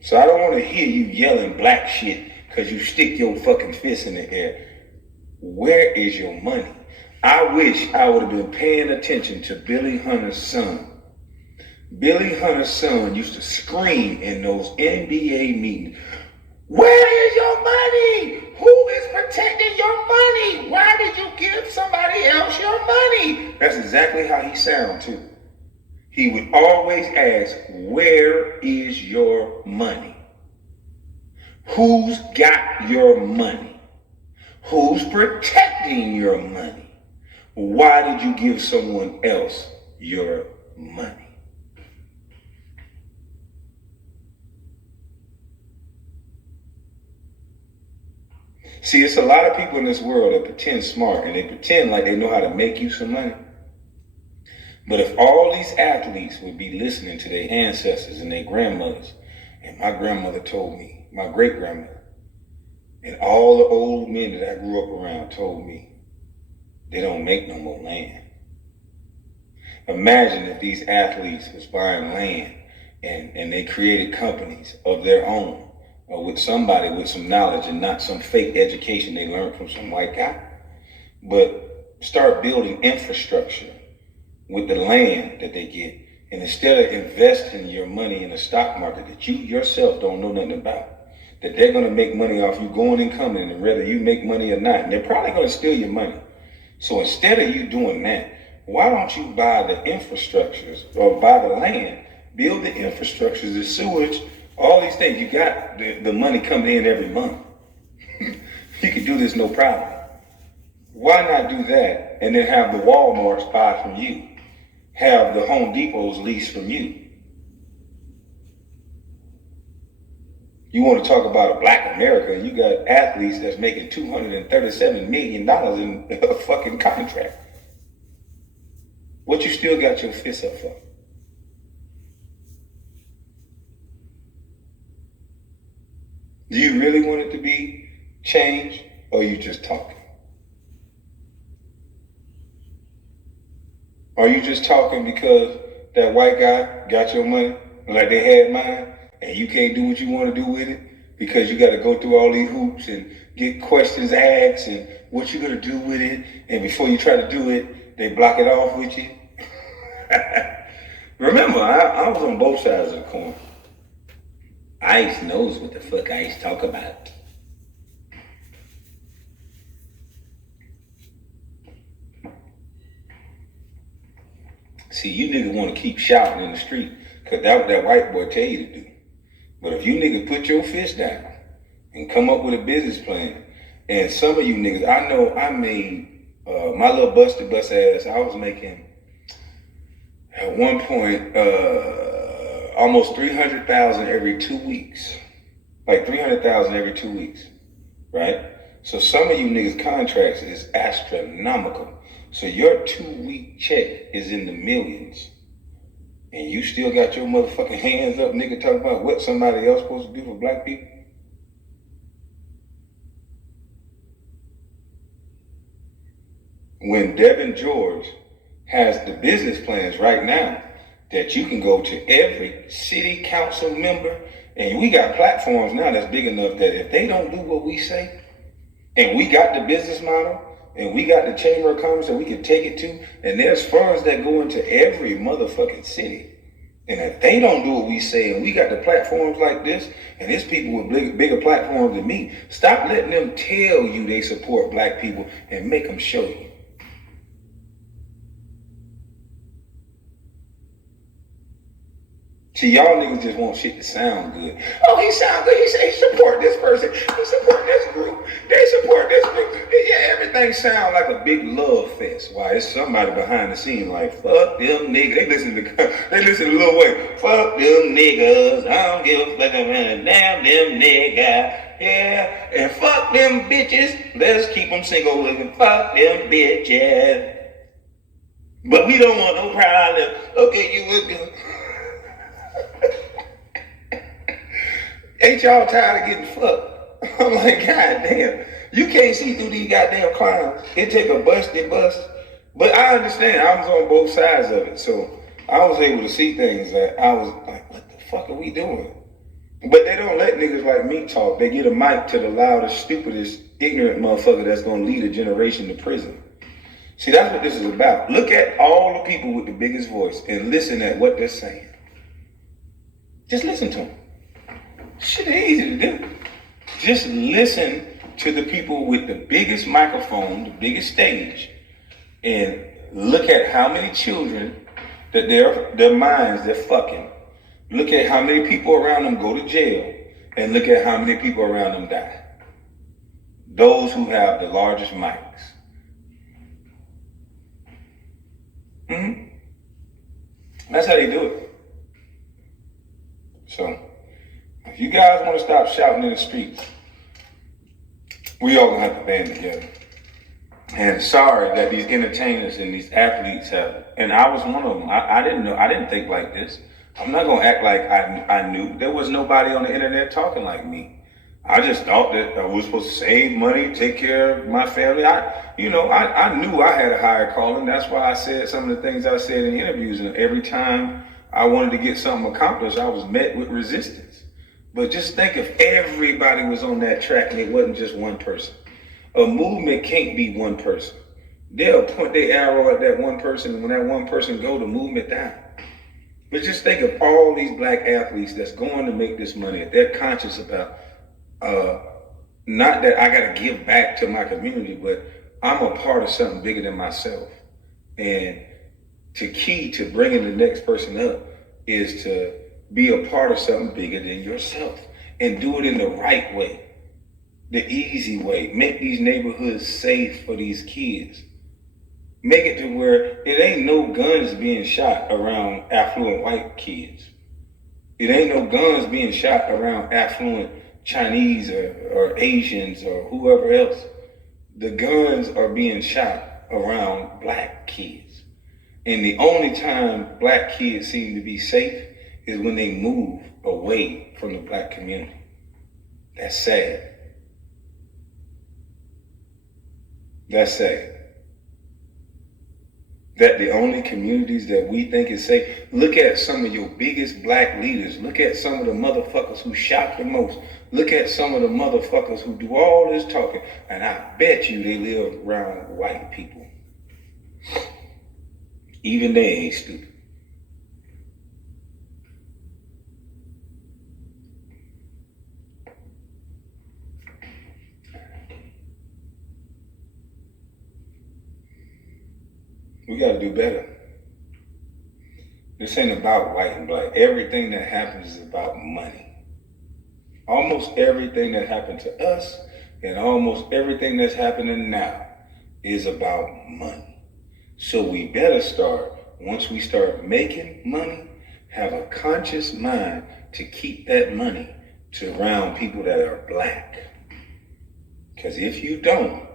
So I don't want to hear you yelling black shit because you stick your fucking fist in the air. Where is your money? I wish I would have been paying attention to Billy Hunter's son. Billy Hunter's son used to scream in those NBA meetings, where is your money? Who is protecting your money? Why did you give somebody else your money? That's exactly how he sounded too. He would always ask, where is your money? Who's got your money? Who's protecting your money? Why did you give someone else your money? See, it's a lot of people in this world that pretend smart and they pretend like they know how to make you some money. But if all these athletes would be listening to their ancestors and their grandmothers, and my grandmother told me, my great-grandmother, and all the old men that I grew up around told me, they don't make no more land. Imagine if these athletes was buying land and they created companies of their own, or with somebody with some knowledge and not some fake education they learned from some white guy. But start building infrastructure with the land that they get. And instead of investing your money in the stock market that you yourself don't know nothing about, that they're going to make money off you going and coming, and whether you make money or not, and they're probably going to steal your money. So instead of you doing that, why don't you buy the infrastructures or buy the land, build the infrastructures, the sewage, all these things. You got the money coming in every month. You can do this no problem. Why not do that and then have the Walmarts buy from you? Have the Home Depots lease from you? You want to talk about a black America, you got athletes that's making $237 million in a fucking contract. What you still got your fists up for? Do you really want it to be changed, or are you just talking? Are you just talking because that white guy got your money, like they had mine, and you can't do what you want to do with it because you got to go through all these hoops and get questions asked and what you gonna do with it, and before you try to do it, they block it off with you? Remember, I was on both sides of the coin. Ice knows what the fuck Ice talk about. See, you niggas want to keep shouting in the street because that's what that white boy tell you to do. But if you niggas put your fist down and come up with a business plan, and some of you niggas, I know I made my little busted bus ass, I was making at one point almost 300,000 every 2 weeks. Like 300,000 every 2 weeks, right? So some of you niggas contracts is astronomical. So your 2-week check is in the millions. And you still got your motherfucking hands up, nigga, talking about what somebody else supposed to do for black people? When Devin George has the business plans right now that you can go to every city council member, and we got platforms now that's big enough that if they don't do what we say, and we got the business model, and we got the chamber of commerce that we can take it to, and there's funds that go into every motherfucking city. And if they don't do what we say, and we got the platforms like this, and there's people with bigger platforms than me, stop letting them tell you they support black people and make them show you. See, y'all niggas just want shit to sound good. Oh, he sound good. He say he support this person. He support this group. They support this group. Yeah, everything sound like a big love fest. Why, it's somebody behind the scene like, fuck them niggas. They listen to Lil Wayne. Fuck them niggas. I don't give a fuck about damn them niggas. Yeah, and fuck them bitches. Let's keep them single looking. Fuck them bitches. But we don't want no problem. Okay, you look good. Ain't y'all tired of getting fucked? I'm like, God damn, you can't see through these goddamn clowns. It take a busted bust. But I understand, I was on both sides of it. So I was able to see things that I was like, what the fuck are we doing? But they don't let niggas like me talk. They get a mic to the loudest, stupidest, ignorant motherfucker that's gonna lead a generation to prison. See, that's what this is about. Look at all the people with the biggest voice and listen at what they're saying. Just listen to them. Shit ain't easy to do. Just listen to the people with the biggest microphone, the biggest stage, and look at how many children that their minds they're fucking. Look at how many people around them go to jail, and look at how many people around them die. Those who have the largest mics. That's how they do it. So, if you guys want to stop shouting in the streets, we all gonna have to band together. And sorry that these entertainers and these athletes have, and I was one of them. I didn't know, I didn't think like this. I'm not gonna act like I knew. There was nobody on the internet talking like me. I just thought that I was supposed to save money, take care of my family. I knew I had a higher calling. That's why I said some of the things I said in interviews. And every time I wanted to get something accomplished, I was met with resistance. But just think if everybody was on that track and it wasn't just one person. A movement can't be one person. They'll point their arrow at that one person, and when that one person go, the movement down. But just think of all these black athletes that's going to make this money, if they're conscious about, not that I got to give back to my community, but I'm a part of something bigger than myself. And the key to bringing the next person up is to be a part of something bigger than yourself and do it in the right way, the easy way. Make these neighborhoods safe for these kids. Make it to where it ain't no guns being shot around affluent white kids. It ain't no guns being shot around affluent Chinese or Asians or whoever else. The guns are being shot around black kids. And the only time black kids seem to be safe is when they move away from the black community. That's sad. That's sad. That the only communities that we think is safe, look at some of your biggest black leaders. Look at some of the motherfuckers who shop the most. Look at some of the motherfuckers who do all this talking. And I bet you they live around white people. Even they ain't stupid. We got to do better. This ain't about white and black. Everything that happens is about money. Almost everything that happened to us and almost everything that's happening now is about money. So we better start, once we start making money, have a conscious mind to keep that money to around people that are black. Because if you don't,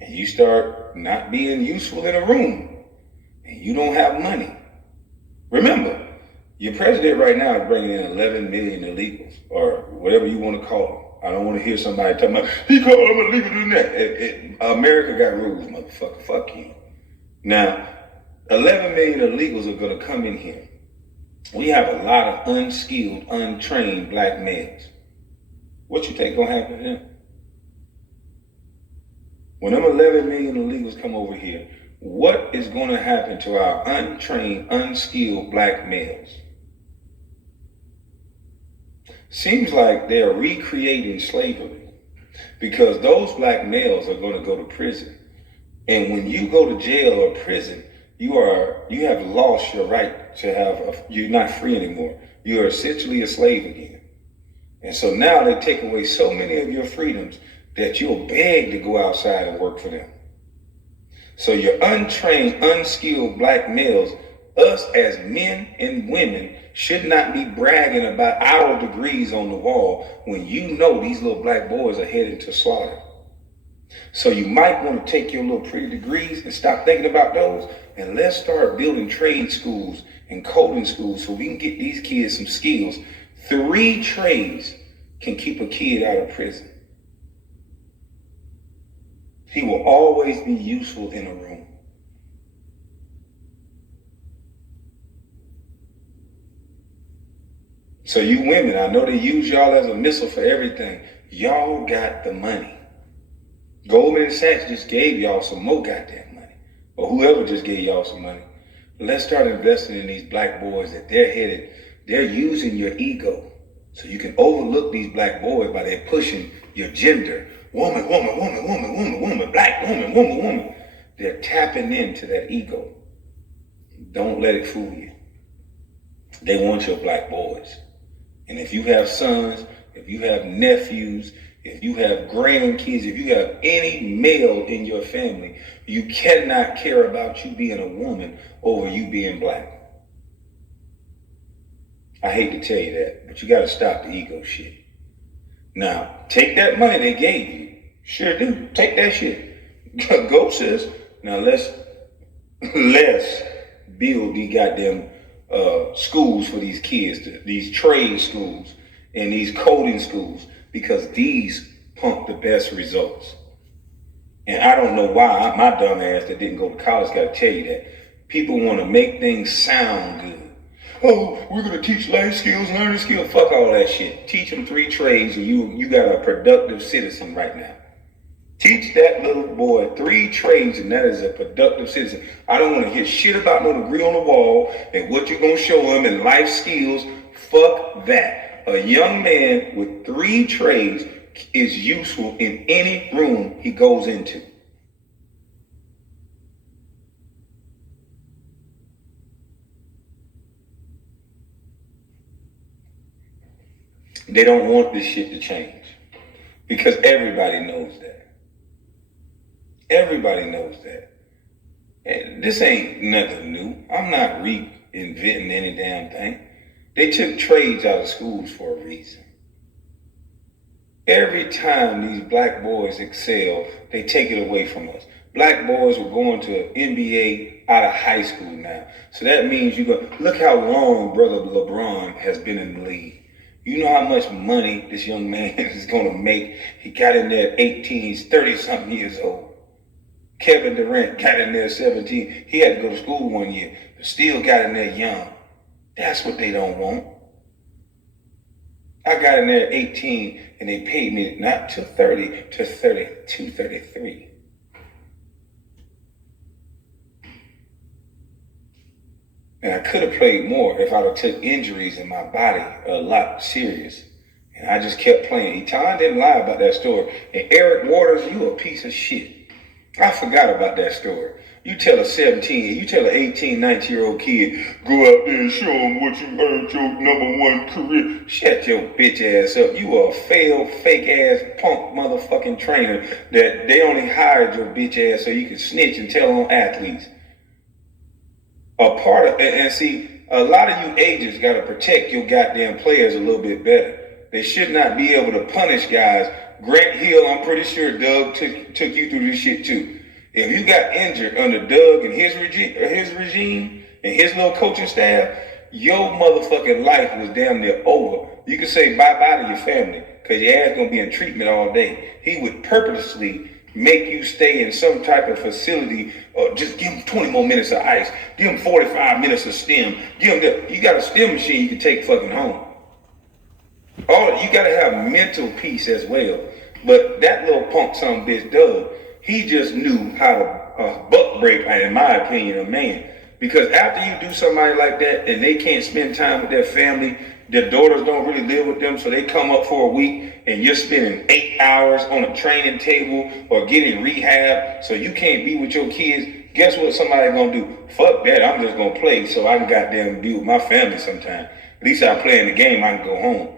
and you start not being useful in a room, and you don't have money, remember, your president right now is bringing in 11 million illegals, or whatever you want to call them. I don't want to hear somebody talking about, he called them illegal doing that. America got rules, motherfucker. Fuck you. Now, 11 million illegals are going to come in here. We have a lot of unskilled, untrained black males. What you think going to happen to them? When them 11 million illegals come over here, what is going to happen to our untrained, unskilled black males? Seems like they're recreating slavery, because those black males are going to go to prison. And when you go to jail or prison, you have lost your right to you're not free anymore. You are essentially a slave again. And so now they take away so many of your freedoms that you'll beg to go outside and work for them. So your untrained, unskilled black males, us as men and women, should not be bragging about our degrees on the wall when you know these little black boys are headed to slaughter. So you might want to take your little pretty degrees and stop thinking about those, and let's start building trade schools and coding schools so we can get these kids some skills. 3 trades can keep a kid out of prison. He will always be useful in a room. So you women, I know they use y'all as a missile for everything. Y'all got the money. Goldman Sachs just gave y'all some more goddamn money. Or whoever just gave y'all some money. Let's start investing in these black boys that they're using your ego. So you can overlook these black boys by they're pushing your gender. Woman, woman, woman, woman, woman, woman, black woman, woman, woman. They're tapping into that ego. Don't let it fool you. They want your black boys. And if you have sons, if you have nephews, if you have grandkids, if you have any male in your family, you cannot care about you being a woman over you being black. I hate to tell you that, but you got to stop the ego shit. Now, take that money they gave you. Sure do. Take that shit. Go, sis. Now let's build these goddamn schools for these kids, these trade schools and these coding schools, because these pump the best results. And I don't know why my dumb ass that didn't go to college got to tell you that. People want to make things sound good. Oh, we're going to teach life skills, learning skills. Fuck all that shit. Teach them 3 trades and you got a productive citizen right now. Teach that little boy 3 trades and that is a productive citizen. I don't want to hear shit about no degree on the wall and what you're going to show him and life skills. Fuck that. A young man with 3 trades is useful in any room he goes into. They don't want this shit to change because everybody knows that. Everybody knows that. And this ain't nothing new. I'm not reinventing any damn thing. They took trades out of schools for a reason. Every time these black boys excel, they take it away from us. Black boys were going to NBA out of high school now. So that means look how long brother LeBron has been in the league. You know how much money this young man is going to make? He got in there at 18, he's 30-something years old. Kevin Durant got in there at 17. He had to go to school one year, but still got in there young. That's what they don't want. I got in there at 18, and they paid me not to 30, to 32, 33. And I could have played more if I'd have took injuries in my body a lot serious. And I just kept playing. Etan didn't lie about that story. And Eric Waters, you a piece of shit. I forgot about that story. You tell a 17, you tell an 18, 19-year-old kid, go out there and show them what you earned your #1 career. Shut your bitch ass up. You a failed, fake-ass, punk motherfucking trainer that they only hired your bitch ass so you can snitch and tell on athletes. A part of, and see, a lot of you agents got to protect your goddamn players a little bit better. They should not be able to punish guys. Grant Hill, I'm pretty sure Doug took you through this shit too. If you got injured under Doug and his regime and his little coaching staff, your motherfucking life was damn near over. You can say bye-bye to your family because your ass gonna be in treatment all day. He would purposely make you stay in some type of facility, or just give them 20 more minutes of ice, give them 45 minutes of stim, you got a stim machine you can take fucking home. You gotta have mental peace as well. But that little punk son bitch Doug, he just knew how to buck break, in my opinion, a man. Because after you do somebody like that and they can't spend time with their family, their daughters don't really live with them, so they come up for a week and you're spending 8 hours on a training table or getting rehab, so you can't be with your kids. Guess what somebody gonna do? Fuck that, I'm just gonna play so I can goddamn be with my family sometime. At least I play in the game, I can go home.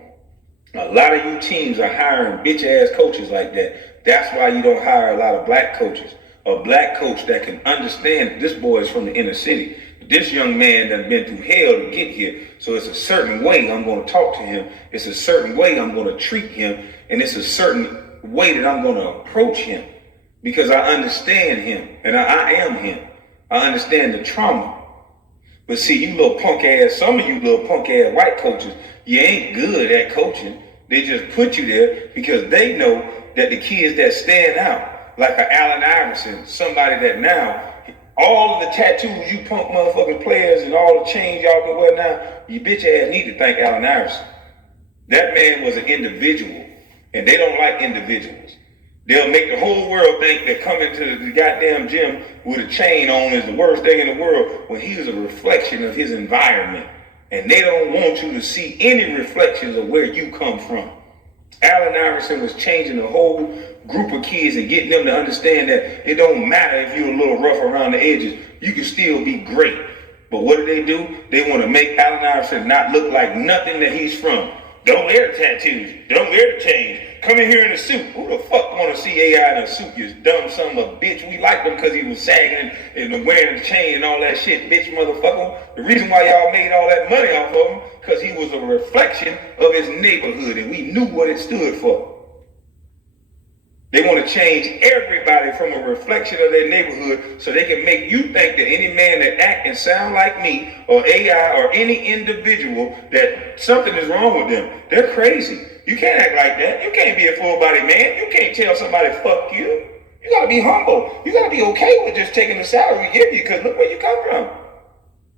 A lot of you teams are hiring bitch ass coaches like that. That's why you don't hire a lot of black coaches. A black coach that can understand this boy is from the inner city. This young man done been through hell to get here. So it's a certain way I'm going to talk to him. It's a certain way I'm going to treat him. And it's a certain way that I'm going to approach him. Because I understand him. And I am him. I understand the trauma. But see, you little punk ass, some of you little punk ass white coaches, you ain't good at coaching. They just put you there because they know that the kids that stand out, like an Allen Iverson, somebody that now, all of the tattoos you punk motherfucking players and all the chains y'all can wear now, you bitch ass need to thank Allen Iverson. That man was an individual, and they don't like individuals. They'll make the whole world think that coming to the goddamn gym with a chain on is the worst thing in the world when he was a reflection of his environment. And they don't want you to see any reflections of where you come from. Allen Iverson was changing the whole group of kids and getting them to understand that it don't matter if you're a little rough around the edges, you can still be great. But what do? They want to make Allen Iverson not look like nothing that he's from. Don't wear the tattoos. Don't wear the chains. Come in here in a suit. Who the fuck want to see AI in a suit? You dumb son of a bitch. We liked him because he was sagging and wearing the chain and all that shit, bitch motherfucker. The reason why y'all made all that money off of him, because he was a reflection of his neighborhood and we knew what it stood for. They want to change everybody from a reflection of their neighborhood so they can make you think that any man that act and sound like me or AI or any individual that something is wrong with them. They're crazy. You can't act like that. You can't be a full-body man. You can't tell somebody, fuck you. You got to be humble. You got to be okay with just taking the salary we give you because look where you come from.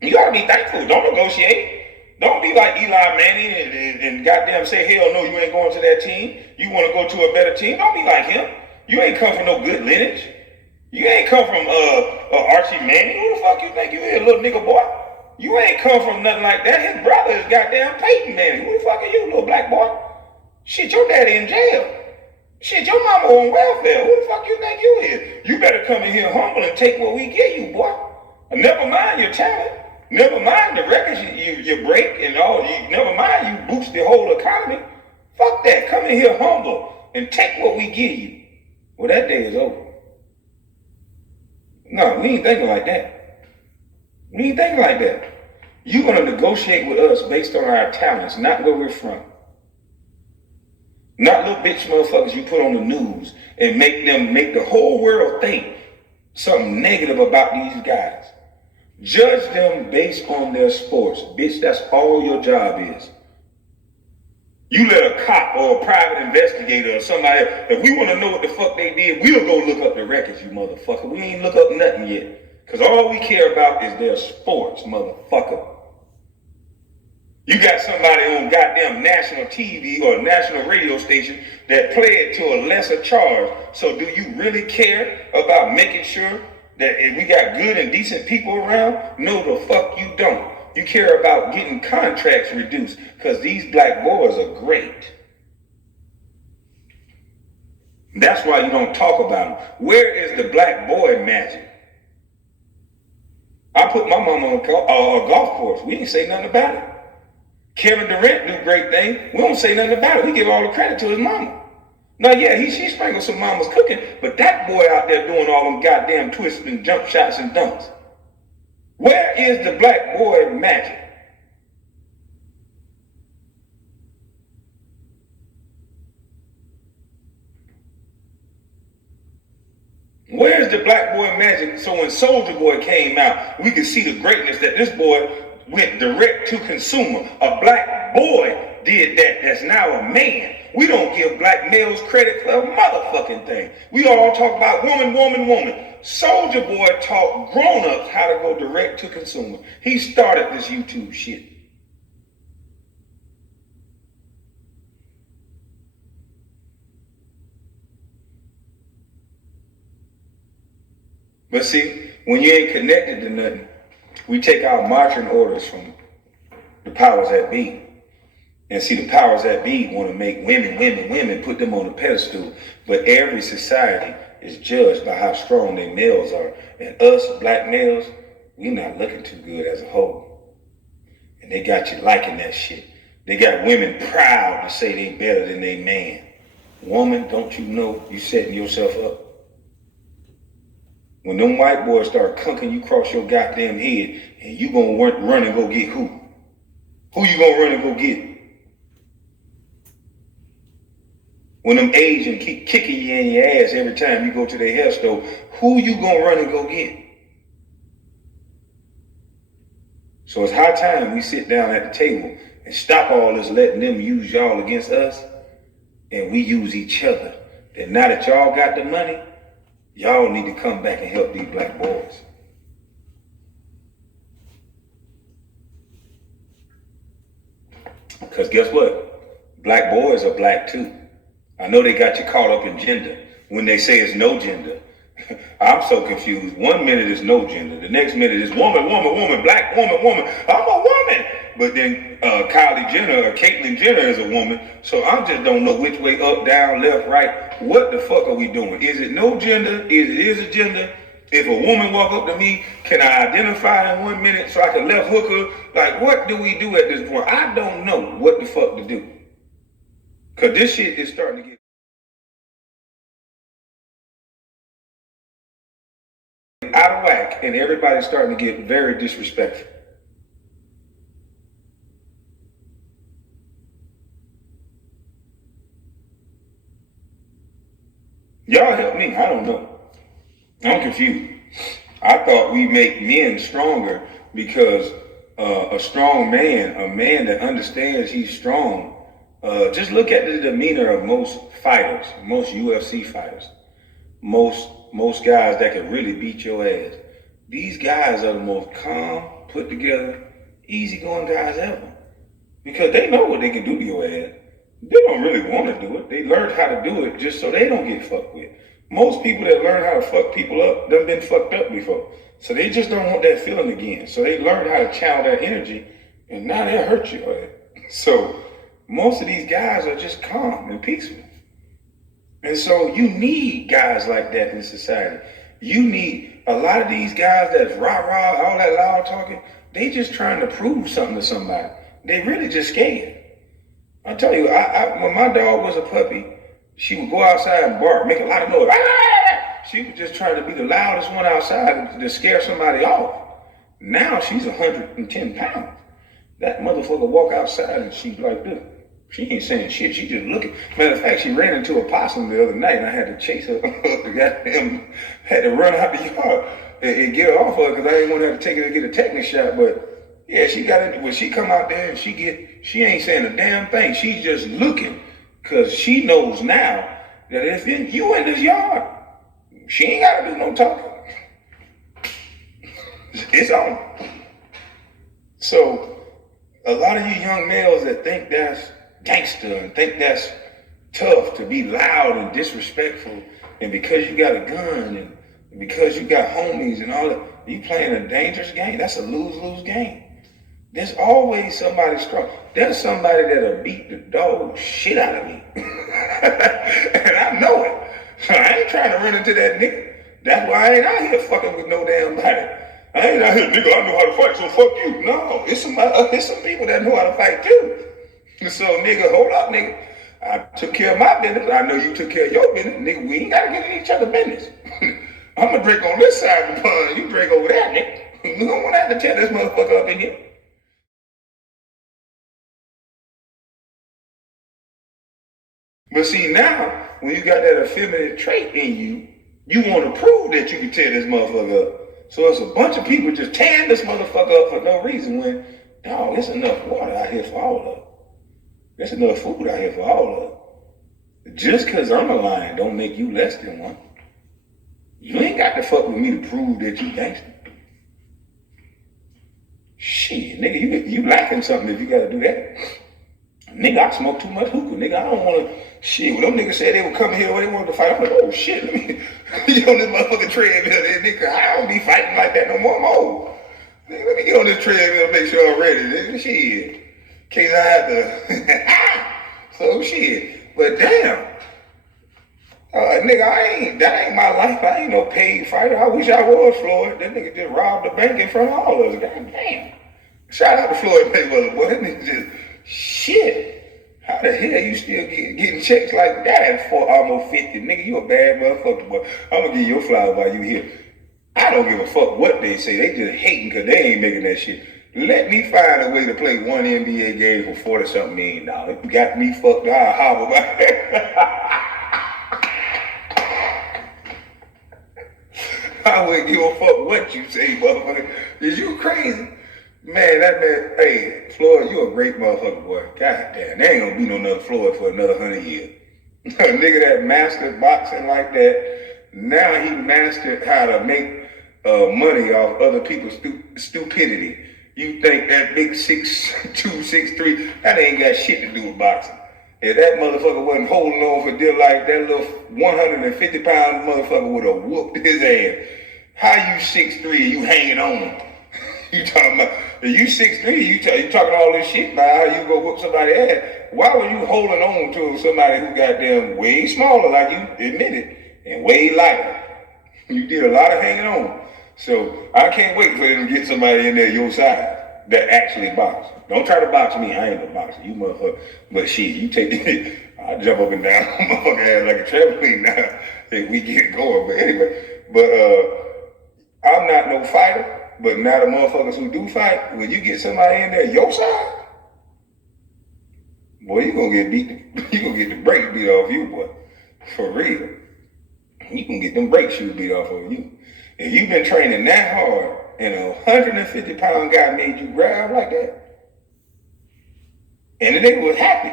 You got to be thankful. Don't negotiate. Don't be like Eli Manning and goddamn say, hell no, you ain't going to that team. You want to go to a better team. Don't be like him. You ain't come from no good lineage. You ain't come from Archie Manning. Who the fuck you think you is, little nigga boy? You ain't come from nothing like that. His brother is goddamn Peyton Manning. Who the fuck are you, little black boy? Shit, your daddy in jail. Shit, your mama on welfare. Who the fuck you think you is? You better come in here humble and take what we give you, boy. And never mind your talent. Never mind the records you break and all. Never mind you boost the whole economy. Fuck that. Come in here humble and take what we give you. Well, that day is over. No, we ain't thinking like that. We ain't thinking like that. You're going to negotiate with us based on our talents, not where we're from. Not little bitch motherfuckers you put on the news and make the whole world think something negative about these guys. Judge them based on their sports. Bitch, that's all your job is. You let a cop or a private investigator or somebody, if we want to know what the fuck they did, we'll go look up the records, you motherfucker. We ain't look up nothing yet. Because all we care about is their sports, motherfucker. You got somebody on goddamn national TV or a national radio station that pled to a lesser charge. So do you really care about making sure that we got good and decent people around? No, the fuck you don't. You care about getting contracts reduced because these black boys are great. That's why you don't talk about them. Where is the black boy magic? I put my mama on a golf course. We didn't say nothing about it. Kevin Durant do great things. We don't say nothing about it. We give all the credit to his mama. Now, yeah, she sprinkled some mama's cooking, but that boy out there doing all them goddamn twists and jump shots and dunks. Where is the black boy magic? Where's the black boy magic? So when Soulja Boy came out, we could see the greatness that this boy went direct to consumer. A black boy did that. That's now a man. We don't give black males credit for a motherfucking thing. We all talk about woman, woman, woman. Soulja Boy taught grown-ups how to go direct to consumer. He started this YouTube shit. But see, when you ain't connected to nothing, we take our marching orders from the powers that be. And see, the powers that be want to make women, put them on a pedestal. But every society is judged by how strong their males are. And us, black males, we not looking too good as a whole. And they got you liking that shit. They got women proud to say they better than they man. Woman, don't you know you setting yourself up? When them white boys start cunking you across your goddamn head, and you gonna run and go get who? Who you gonna run and go get? When them Asian keep kicking you in your ass every time you go to their hair store, who you gonna run and go get? So it's high time we sit down at the table and stop all this letting them use y'all against us, and we use each other. And now that y'all got the money, y'all need to come back and help these black boys. Because guess what? Black boys are black too. I know they got you caught up in gender when they say it's no gender. I'm so confused. 1 minute is no gender. The next minute is woman, black woman. I'm a woman. But then Kylie Jenner or Caitlyn Jenner is a woman. So I just don't know which way, up, down, left, right. What the fuck are we doing? Is it no gender? Is it a gender? If a woman walk up to me, can I identify in 1 minute so I can left hook her? Like, what do we do at this point? I don't know what the fuck to do. Because this shit is starting to get out of whack, and everybody's starting to get very disrespectful. Y'all help me. I don't know. I'm confused. I thought we make men stronger because a strong man, a man that understands he's strong, just look at the demeanor of most fighters, most UFC fighters, most guys that can really beat your ass. These guys are the most calm, put together, easygoing guys ever. Because they know what they can do to your ass. They don't really want to do it. They learned how to do it just so they don't get fucked with. Most people that learn how to fuck people up, done been fucked up before. So they just don't want that feeling again. So they learned how to channel that energy, and now they'll hurt you. So most of these guys are just calm and peaceful. And so you need guys like that in society. You need a lot of these guys that's rah-rah, all that loud talking, they just trying to prove something to somebody. They really just scared. I tell you, when my dog was a puppy, she would go outside and bark, make a lot of noise. She was just trying to be the loudest one outside to scare somebody off. Now she's 110 pounds. That motherfucker walk outside and she's like this. She ain't saying shit, she just looking. Matter of fact, she ran into a possum the other night and I had to chase her up the goddamn, had to run out the yard and get her off her because I didn't want to have to take her to get a tetanus shot, but Yeah, she got it. When she come out there and she ain't saying a damn thing. She's just looking, cause she knows now that if you in this yard, she ain't gotta do no talking. It's on. So a lot of you young males that think that's gangster and think that's tough to be loud and disrespectful, and because you got a gun and because you got homies and all that, you playing a dangerous game. That's a lose-lose game. There's always somebody strong. There's somebody that'll beat the dog shit out of me. And I know it. I ain't trying to run into that nigga. That's why I ain't out here fucking with no damn body. I ain't out here, nigga, I know how to fight, so fuck you. No, it's some people that know how to fight too. So, nigga, hold up, nigga. I took care of my business. I know you took care of your business. Nigga, we ain't got to get in each other's business. I'm going to drink on this side of the pond. You drink over there, nigga. We don't want to have to tear this motherfucker up in here. But see, now, when you got that effeminate trait in you, you want to prove that you can tear this motherfucker up. So it's a bunch of people just tearing this motherfucker up for no reason when, dog, there's enough water out here for all of them. There's enough food out here for all of them. Just because I'm a lion don't make you less than one. You ain't got to fuck with me to prove that you gangster. Shit, nigga, you lacking something if you gotta do that. Nigga, I smoke too much hookah. Nigga, I don't want to. Shit, when them niggas said they would come here when they wanted to fight, I'm like, oh shit, let me get on this motherfucking treadmill there, nigga. I don't be fighting like that no more. I'm old. Nigga, let me get on this treadmill and make sure I'm ready. Nigga, shit. In case I have to. So shit. But damn. Nigga, that ain't my life. I ain't no paid fighter. I wish I was, Floyd. That nigga just robbed the bank in front of all of us. God damn. Shout out to Floyd Mayweather, boy. That nigga just, shit. How the hell you still getting checks like that for almost 50? Nigga, you a bad motherfucker, boy. I'm gonna give you your flower while you here. I don't give a fuck what they say. They just hating because they ain't making that shit. Let me find a way to play one NBA game for $40-something million. You got me fucked up. I'll hobble about it. I wouldn't give a fuck what you say, motherfucker. Is you crazy? Man, that man, hey, Floyd, you a great motherfucker, boy. God damn, there ain't gonna be no another Floyd for another 100 years. A nigga that mastered boxing like that, now he mastered how to make money off other people's stupidity. You think that big 6'2", 6'3", that ain't got shit to do with boxing. If that motherfucker wasn't holding on for dear life, that little 150-pound motherfucker would have whooped his ass. How you 6'3" and you hanging on him? You talking about, if you 6'3", you talking all this shit about how you go whoop somebody's ass. Why were you holding on to somebody who goddamn way smaller, like you admitted, and way lighter? You did a lot of hanging on. So I can't wait for them to get somebody in there your size that actually box. Don't try to box me. I ain't no boxer. You motherfucker. But shit, you take it. I jump up and down on motherfucker ass like a trampoline now if we get going. But anyway, I'm not no fighter. But now the motherfuckers who do fight, when you get somebody in there your side, boy, you gonna get the brakes beat off you, boy. For real. You can get them brake shoes beat off of you. If you've been training that hard and a 150-pound guy made you grab like that, and the nigga was happy.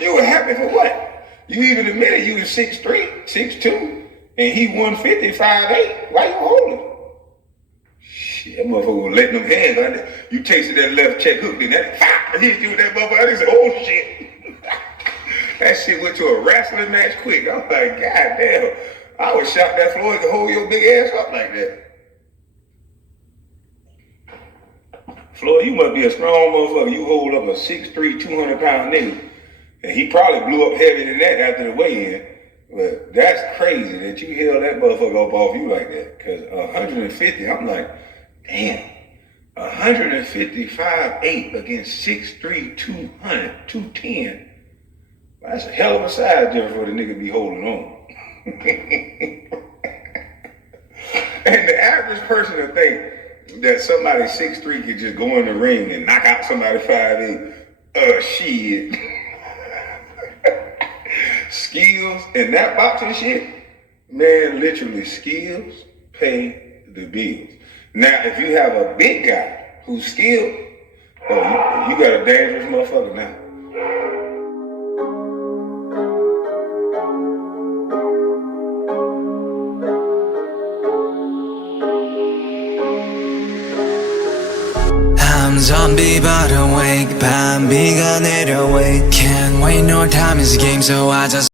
You were happy for what? You even admitted you was 6'3", 6'2", and he 150, 5'8". Why you holding? Shit, that motherfucker was letting them hands on it. You tasted that left check hook, then that hit you with that motherfucker. I said, oh shit. That shit went to a wrestling match quick. I'm like, God damn. I would shock that Floyd to hold your big ass up like that. Floyd, you must be a strong motherfucker. You hold up a 6'3", 200-pound nigga. And he probably blew up heavier than that after the weigh-in. But that's crazy that you held that motherfucker up off you like that. Because 150, I'm like, damn. 155.8 against 6'3", 200, 210. That's a hell of a size difference for the nigga be holding on. And the average person to think that somebody 6'3" could just go in the ring and knock out somebody 5'8", shit. Skills and that boxing shit, man, literally skills pay the bills. Now, if you have a big guy who's skilled, oh, you got a dangerous motherfucker now. I'm zombie but awake, 밤비가 내려wake. Can't wait, no time is a game, so I just